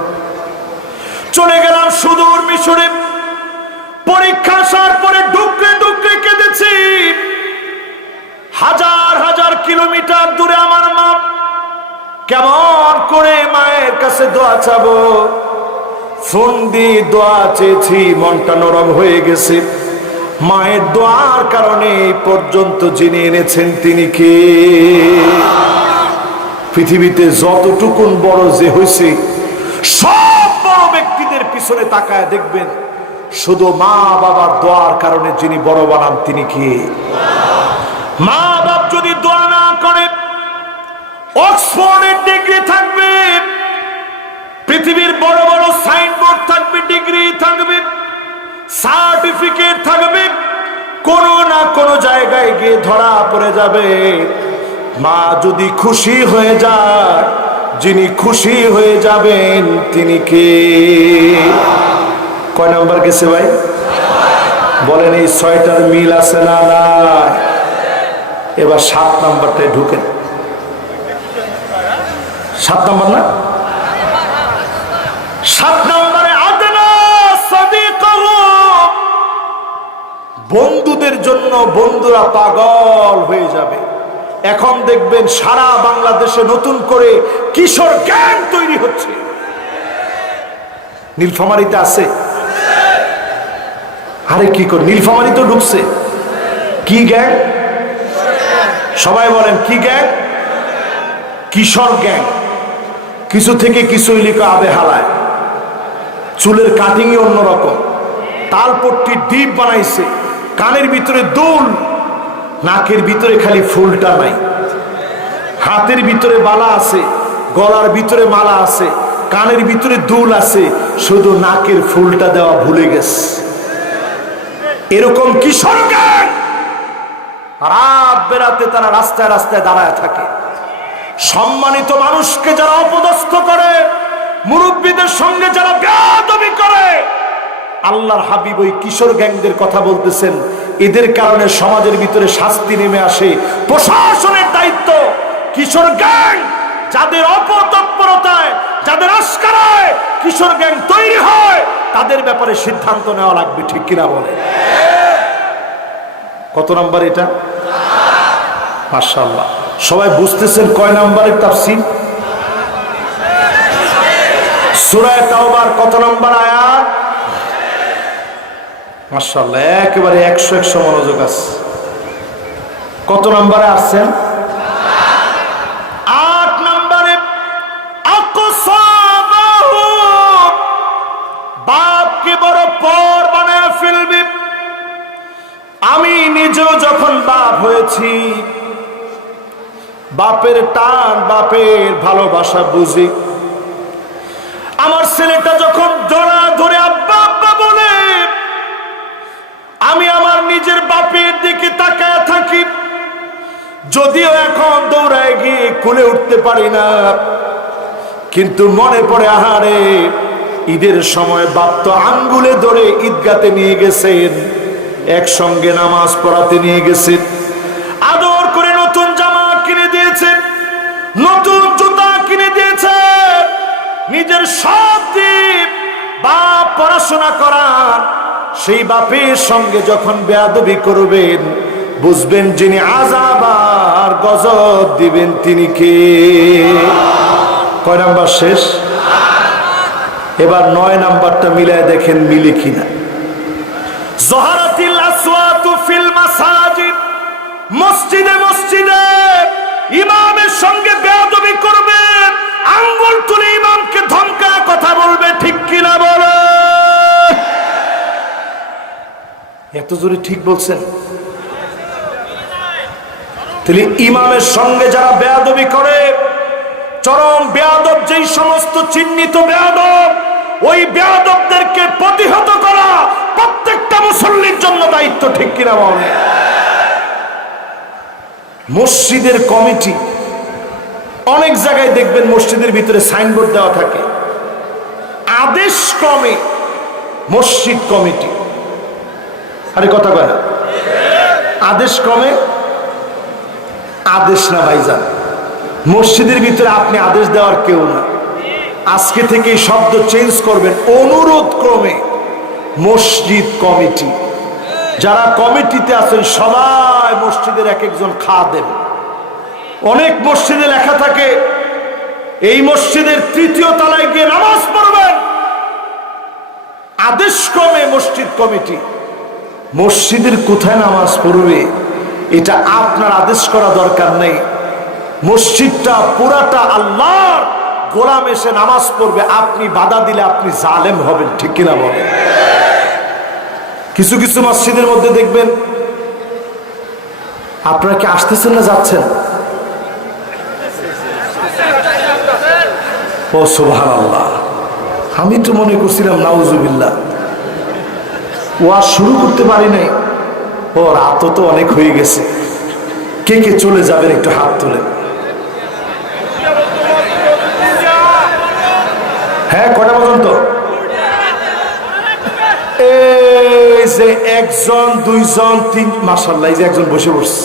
চলে গেলাম সুদূর মিশরে, পরীক্ষা আসার পরে ডুকরে ডুকরে কেঁদেছি। হাজার হাজার কিলোমিটার দূরে আমার মা, কেমন করে মায়ের কাছে দোয়া চাবো? ফোন দিয়ে দোয়া চেয়েছি, মনটা নরম হয়ে গেছে। মায়ের দোয়ার কারণে এই পর্যন্ত যিনি এনেছেন তিনি কে? পৃথিবীতে যতটুকুন বড় যে হয়েছে, সব বড় ব্যক্তিদের পিছনে তাকায় দেখবেন শুধু মা বাবার দোয়ার কারণে যিনি বড় বানান তিনি কে? মা বাপ যদি দোয়া না করে, অক্সফোর্ডের ডিগ্রি থাকবে, পৃথিবীর বড় বড় সাইনবোর্ড থাকবে, ডিগ্রি থাকবে, সার্টিফিকেট থাকবে, কোনো না কোনো জায়গায় গিয়ে ধরা পড়ে যাবে। মা যদি খুশি হয়ে যায়, যিনি খুশি হয়ে যাবেন তিনি কে? কয় নাম্বার গেছে ভাই? বলেন এই 6টার মিল আছে না নাই? এবার 7 নাম্বারটায় ঢুকেন। 7 নাম্বার না? 7 নম্বরে আদনা সাদিকাহু, বন্ধুদের জন্য বন্ধুরা পাগল হয়ে যাবে। এখন দেখবেন সারা বাংলাদেশে নতুন করে কিশোর গ্যাং তৈরি হচ্ছে। নীলফামারীতে আছে? আরে কি করে, নীলফামারী তো ঢুকছে। কি গ্যাং? সবাই বলেন কি গ্যাং? কিশোর গ্যাং। কিছু থেকে কিছু লিখা আবে হালায়, চুলের কাটিংই অন্যরকম, তালপট্টি ডিপ বানাইছে, কানের ভিতরে দুল, নাকের ভিতরে খালি ফুলটা নাই, হাতের ভিতরে বালা আছে, গলার ভিতরে মালা আছে, কানের ভিতরে দুল আছে, শুধু নাকের ফুলটা দেওয়া ভুলে গেছে। এরকম কিশোর গ্যাং রাত বেরাতে তারা রাস্তায় রাস্তায় দাঁড়ায় থাকে। সম্মানিত মানুষকে যারা অপদস্থ করে, মুরব্বীদের সঙ্গে যারা বেয়াদবি করে, আল্লাহর হাবিব ওই কিশোর গ্যাংদের কথা বলতেছেন। এদের কারণে সমাজের ভিতরে শাস্তি নেমে আসে, প্রশাসনের দায়িত্ব। কিশোর গ্যাং যাদের অপতৎপরতায়, যাদের আস্কারায় কিশোর গ্যাং তৈরি হয়, তাদের ব্যাপারে সিদ্ধান্ত নেওয়া লাগবে, ঠিক কিনা বলে? কত নাম্বার এটা? মাশাআল্লাহ, সবাই বুঝতেছেন কয় নাম্বারের তাফসীর? সূরা তাওবার কত নাম্বার আয়াত? মাশাআল্লাহ, একেবারে 100 মনোযোগ আছে। কত নম্বরে আসছেন? 8 নম্বরে। আকসাবাহু, বাপকে বড় পর বানায় ফেলবে। আমি নিজেও যখন বাপ হয়েছি, বাপের টান, বাপের ভালোবাসা বুঝি। আমার ছেলেটা যখন জড়া ধরে আব্বা আব্বা বলে, আমি আমার নিজের বাপের দিকে তাকায় থাকি। যদিও এখন দৌড়ায় গিয়ে কোলে উঠতে পারি না, কিন্তু মনে পড়ে আহারে ঈদের সময় বাপ তো আঙ্গুলে ধরে ঈদগাতে নিয়ে গেছেন, একসঙ্গে নামাজ পড়াতে নিয়ে গেছেন, আদর করে নতুন জামা কিনে দিয়েছেন, নতুন জুতা কিনে দিয়েছেন, নিজের সব দিক বাপ পড়াশোনা করান। সেই বাপের সঙ্গে যখন বেয়াদবি করবেন, বুঝবেন যিনি আযাব আর গজব দিবেন তিনি কে? কয় নাম্বার শেষ? এবার 9 নাম্বারটা মিলায় দেখেন মিলে কিনা। জহারাতিল আসওয়াতু ফিল মাসাজিদ, মসজিদে মসজিদে ইমামের সঙ্গে বেয়াদবি করবে, আঙ্গুল তুলে ইমামকে ধমকা কথা বলবে, ঠিক কিনা বলে? এত জোরে ঠিক বলছেন? তাহলে ইমামের সঙ্গে যারা বেয়াদবি করে, চরম বেয়াদব যেই সমস্ত চিহ্নিত বেয়াদব, ওই বেয়াদবদেরকে প্রতিহত করা প্রত্যেকটা মুসল্লির জন্য দায়িত্ব, ঠিক কিনা বলে? মসজিদের কমিটি, অনেক জায়গায় দেখবেন মসজিদের ভিতরে সাইনবোর্ড দেওয়া থাকে, আদেশ ক্রমে মসজিদ কমিটি। আরে কথা কয় না? আদেশ ক্রমে, আদেশ না ভাইজান, মসজিদের ভিতরে আপনি আদেশ দেওয়ার কেউ না। আজকে থেকে এই শব্দ চেঞ্জ করবেন, অনুরোধ ক্রমে মসজিদ কমিটি। যারা কমিটিতে আছেন সবাই মসজিদের এক একজন খাদেম। অনেক মসজিদে লেখা থাকে এই মসজিদের 3য় তলায় গিয়ে নামাজ পড়বেন, আদেশ ক্রমে মসজিদ কমিটি। মসজিদের কোথায় নামাজ পড়বে এটা আপনার আদেশ করা দরকার নেই। মসজিদটা পুরাটা আল্লাহর, গোলাম এসে নামাজ পড়বে, আপনি বাধা দিলে আপনি জালেম হবেন, ঠিক কিনা বলেন? কিছু কিছু মসজিদের মধ্যে দেখবেন, আপনারা কি আসতেছেন না যাচ্ছেন? ও সুবহানাল্লাহ, আমি তো মনে করছিলাম নাউজুবিল্লাহ, ওয়াজ শুরু করতে পারি নাই। ও রাত তো অনেক হয়ে গেছে। কে কে চলে যাবেন একটু হাত তোলেন। হ্যাঁ, কটা পর্যন্ত? এই যে 1 জন 2 জন 3, মাশাআল্লাহ, এই যে একজন বসে পড়ছে।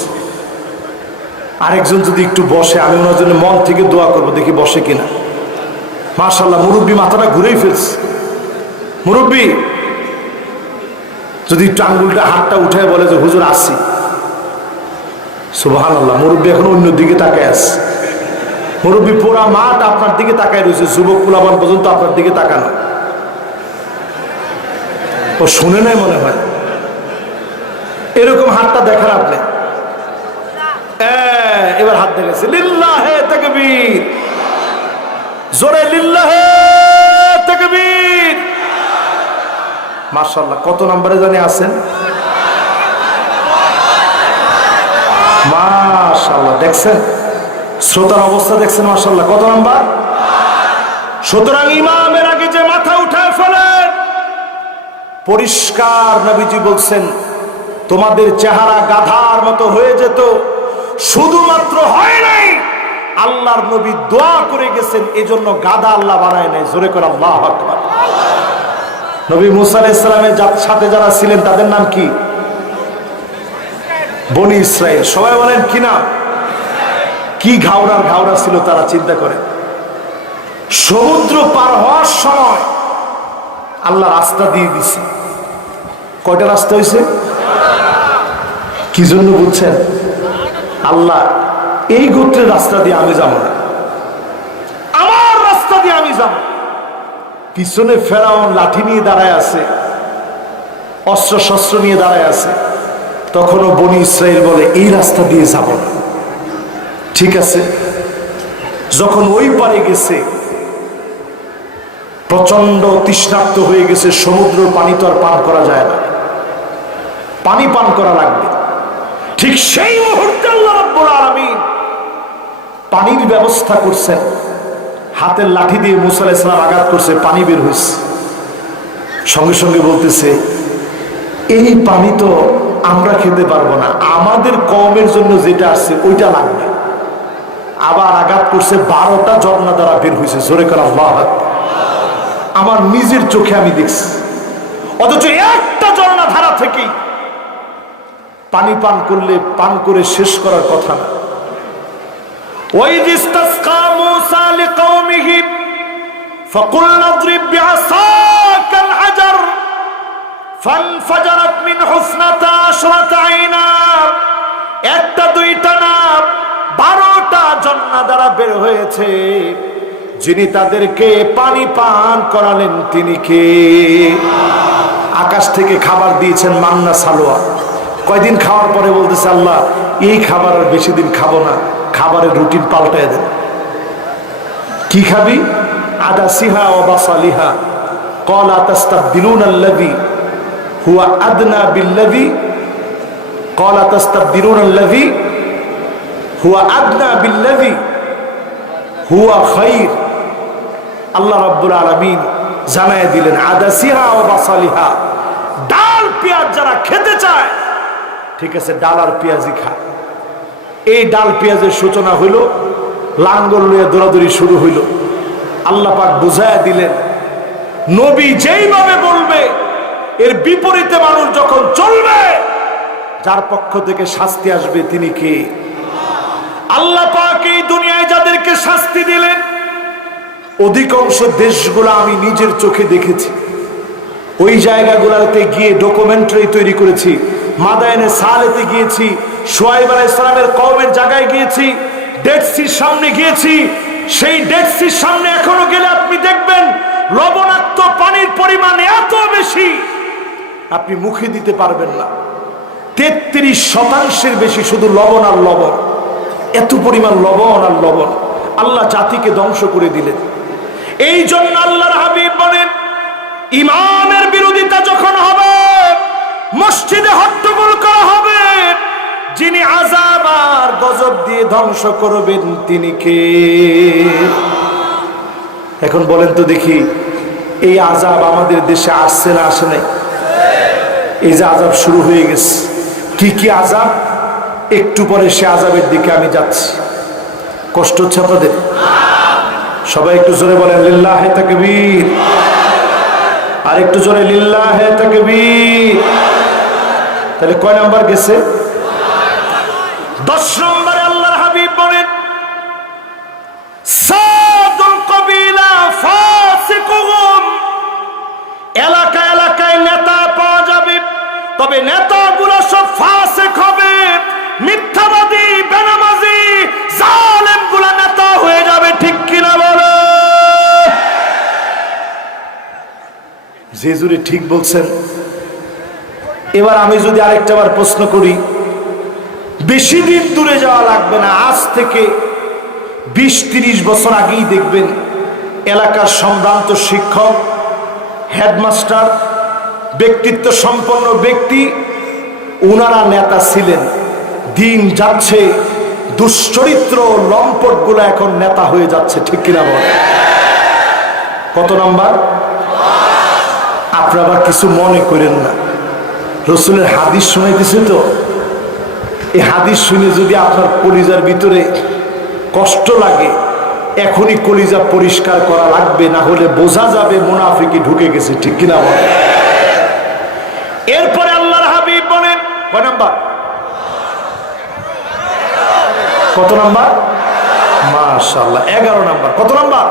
আরেকজন যদি একটু বসে, আমি ওনার জন্য মন থেকে দোয়া করবো, দেখি বসে কিনা। মাশাআল্লাহ, মুরব্বী মাথাটা ঘুরেই ফেলছে। মুরব্বী যদি একটু আঙ্গুলটা হাতটা উঠে বলে যে হুজুর আসছি, সুবহানাল্লাহ, মুরব্বী এখন অন্য দিকে তাকায় আছে। মুরব্বী পুরা মাঠ আপনার দিকে তাকায় রয়েছে, যুবক কুলাবান পর্যন্ত আপনার দিকে তাকানো। ও শুনে নাই মনে হয়। এরকম হাতটা দেখেন আপনি। এবার হাত দেখেছে, লিল্লাহে তাকবীর, জোরে লিল্লাহে তাকবীর। মাশাআল্লাহ, কত নম্বরে জানি আছেন? মাশাআল্লাহ, দেখছেন শ্রোতার অবস্থা, দেখছেন মাশাআল্লাহ কত নাম্বার? সুতরাং ইমামের আগে যে মাথা উঠায় ফেলেন, পরিষ্কার নবীজি বলছেন তোমাদের চেহারা গাধার মতো হয়ে যেত, শুধুমাত্র হয় নাই, আল্লাহর নবী দোয়া করে গেছেন, এজন্য গাধা আল্লাহ বানায় নাই। জোরে করে আল্লাহু আকবার। নবী মুসা আলাইহিস সালামের সাথে যারা ছিলেন তাদের নাম কি? বনি ইসরাইল। সবাই বলেন কি নাম? কি ঘাওড়ার ঘাওড়া ছিল তারা, চিন্তা করেন। সমুদ্র পার হওয়ার সময় আল্লাহ রাস্তা দিয়ে দিছে। কয়টা রাস্তা হয়েছে? কি জন্য বুঝছেন? আল্লাহ এই গোত্রের রাস্তা দিয়ে আমি যাব না, আমার রাস্তা দিয়ে আমি যাব। পিছনে ফেরাউন লাঠি নিয়ে দাঁড়ায় আছে, অস্ত্র শস্ত্র নিয়ে দাঁড়ায় আছে। তখনও বনি ইসরাইল বলে এই রাস্তা দিয়ে যাব না। ঠিক আছে, যখন ওই পারে গেছে, প্রচন্ড তৃষ্ণার্ত হয়ে গেছে, সমুদ্রের পানি তো আর পান করা যায় না, পানি পান করা লাগবে। ঠিক সেই মুহূর্তে আল্লাহ রাব্বুল আলামিন পানির ব্যবস্থা করছেন। হাতের লাঠি দিয়ে মুসা আলাইহিস সালাম আঘাত করছে, পানি বের হয়েছে। সঙ্গে সঙ্গে বলতেছে এই পানি তো আমরা খেতে পারবো না, আমাদের কওমের জন্য যেটা আসছে ওইটা লাগবে। আবার আঘাত করছে, 12টা ঝর্ণা দ্বারা বের হয়েছে। জোরে করে আল্লাহু আকবার। আমার নিজের চোখে আমি দেখছি। অথচ একটা ঝর্ণা ধারা থেকেই পানি পান করলে পান করে শেষ করার কথা না। وَإِذِ اسْتَسْقَى مُوسَى لِقَوْمِهِ فَقُلْنَا اضْرِبْ بِعَصَاكَ الْحَجَرَ فَانْفَجَرَتْ مِنْهُ اثْنَتَا عَشْرَةَ عَيْنًا। একটা দুইটা না, 12টা জন্না দ্বারা বের হয়েছে। যিনি তাদেরকে পানি পান করালেন তিনি কে? আকাশ থেকে খাবার দিয়েছেন মান্না সালোয়া। কয়দিন খাওয়ার পরে বলতেছে আল্লাহ এই খাবার আর বেশি দিন খাবো না, খাবারের রুটিন পাল্টায় দেন। কি খাবি? আদাসিহা ওয়া বাসালিহা ক্বালা তাস্তাবদিলুনা আল্লাযী হুয়া আদনা বিল্লাযী ক্বালা তাস্তাবদিলুনা আল্লাযী হুয়া আদনা বিল্লাযী হুয়া খায়র। আল্লাহ রাব্বুল আলামিন জানায় দিলেন আদাসিহা ওয়া বাসালিহা, ডাল পেঁয়াজ যারা খেতে চায় ঠিক আছে ডাল আর পেঁয়াজই খা। এই ডাল পেঁয়াজের সূচনা হইল, লাঙ্গল লইয়া দৌড়াদৌড়ি শুরু হইল। আল্লাহ পাক বুঝায়া দিলেন নবী যেইভাবে বলবে এর বিপরীতে মানুষ যখন চলবে, যার পক্ষ থেকে শাস্তি আসবে তিনি কে? আল্লাহ পাক এই দুনিয়ায় যাদেরকে শাস্তি দিলেন অধিকাংশ দেশগুলো আমি নিজের চোখে দেখেছি। ওই জায়গাগুলোতে গিয়ে ডকুমেন্টারি তৈরি করেছি। মাদায়েনে সালেতে গিয়েছি, শুআয়ব আলাইহিস সালামের কওমের জায়গায় গিয়েছি, ডেড সির সামনে গিয়েছি। সেই ডেড সির সামনে এখনো গেলে আপনি দেখবেন লবণাক্ত পানির পরিমাণ এত বেশি আপনি মুখে দিতে পারবেন না। 33% বেশি শুধু লবণ আর লবণ, এত পরিমাণ লবণ আর লবণ। আল্লাহ জাতিকে ধ্বংস করে দিলেন। এই জন্য আল্লাহর হাবিব বলেন ইমামের বিরোধিতা যখন হবে, মসজিদে হট্টগোল করা হবে, যিনি আযাব আর গজব দিয়ে ধ্বংস করবেন তিনি কে? এখন বলেন তো দেখি এই আযাব আমাদের দেশে আসছে না আসে নাই? এই যে আযাব শুরু হয়ে গেছে, কি কি আযাব, একটু পরে সে আযাবের দিকে আমি যাচ্ছি। কষ্ট হচ্ছে আপনাদের? সবাই একটু জোরে বলেন লিল্লাহি তাকবীর, আর একটু জোরে লিল্লাহি তাকবীর। তাহলে কয় নাম্বার গেছে? 10 নম্বরে আল্লাহর হাবিব বলেন সাদুল কবিলা ফাসিকুহুম, এলাকা এলাকায় নেতা পাওয়া যাবে, তবে নেতাগুলো সব ফাসিক হবে, মিথ্যাবাদী, বেনামাজি, জালেমগুলো নেতা হয়ে যাবে। ঠিক কিনা বলো? যে জুড়ে ঠিক বলছেন। এবার আমি যদি আরেকটা বার প্রশ্ন করি, বেশি দিন দূরে যাওয়া লাগবে না, আজ থেকে 20-30 বছর আগেই দেখবেন এলাকার সম্ভ্রান্ত শিক্ষক, হেডমাস্টার, ব্যক্তিত্ব সম্পন্ন ব্যক্তি, ওনারা নেতা ছিলেন। দিন যাচ্ছে দুশ্চরিত্র লম্পট গুলো এখন নেতা হয়ে যাচ্ছে। ঠিক কিনা বল? কত নাম্বার? আপনারা আবার কিছু মনে করেন না, রাসূলের হাদিস শুনাইতেছে তো, এই হাদিস শুনে যদি আপনার কলিজার ভিতরে কষ্ট লাগে, এখনই কলিজা পরিষ্কার করা লাগবে, না হলে বোঝা যাবে মুনাফিকি ঢুকে গেছে। ঠিক কিনা বলেন? এরপরে আল্লাহর হাবিব বলেন কয় নাম্বার? কত নাম্বার? মাশাআল্লাহ 11 নাম্বার। কত নাম্বার?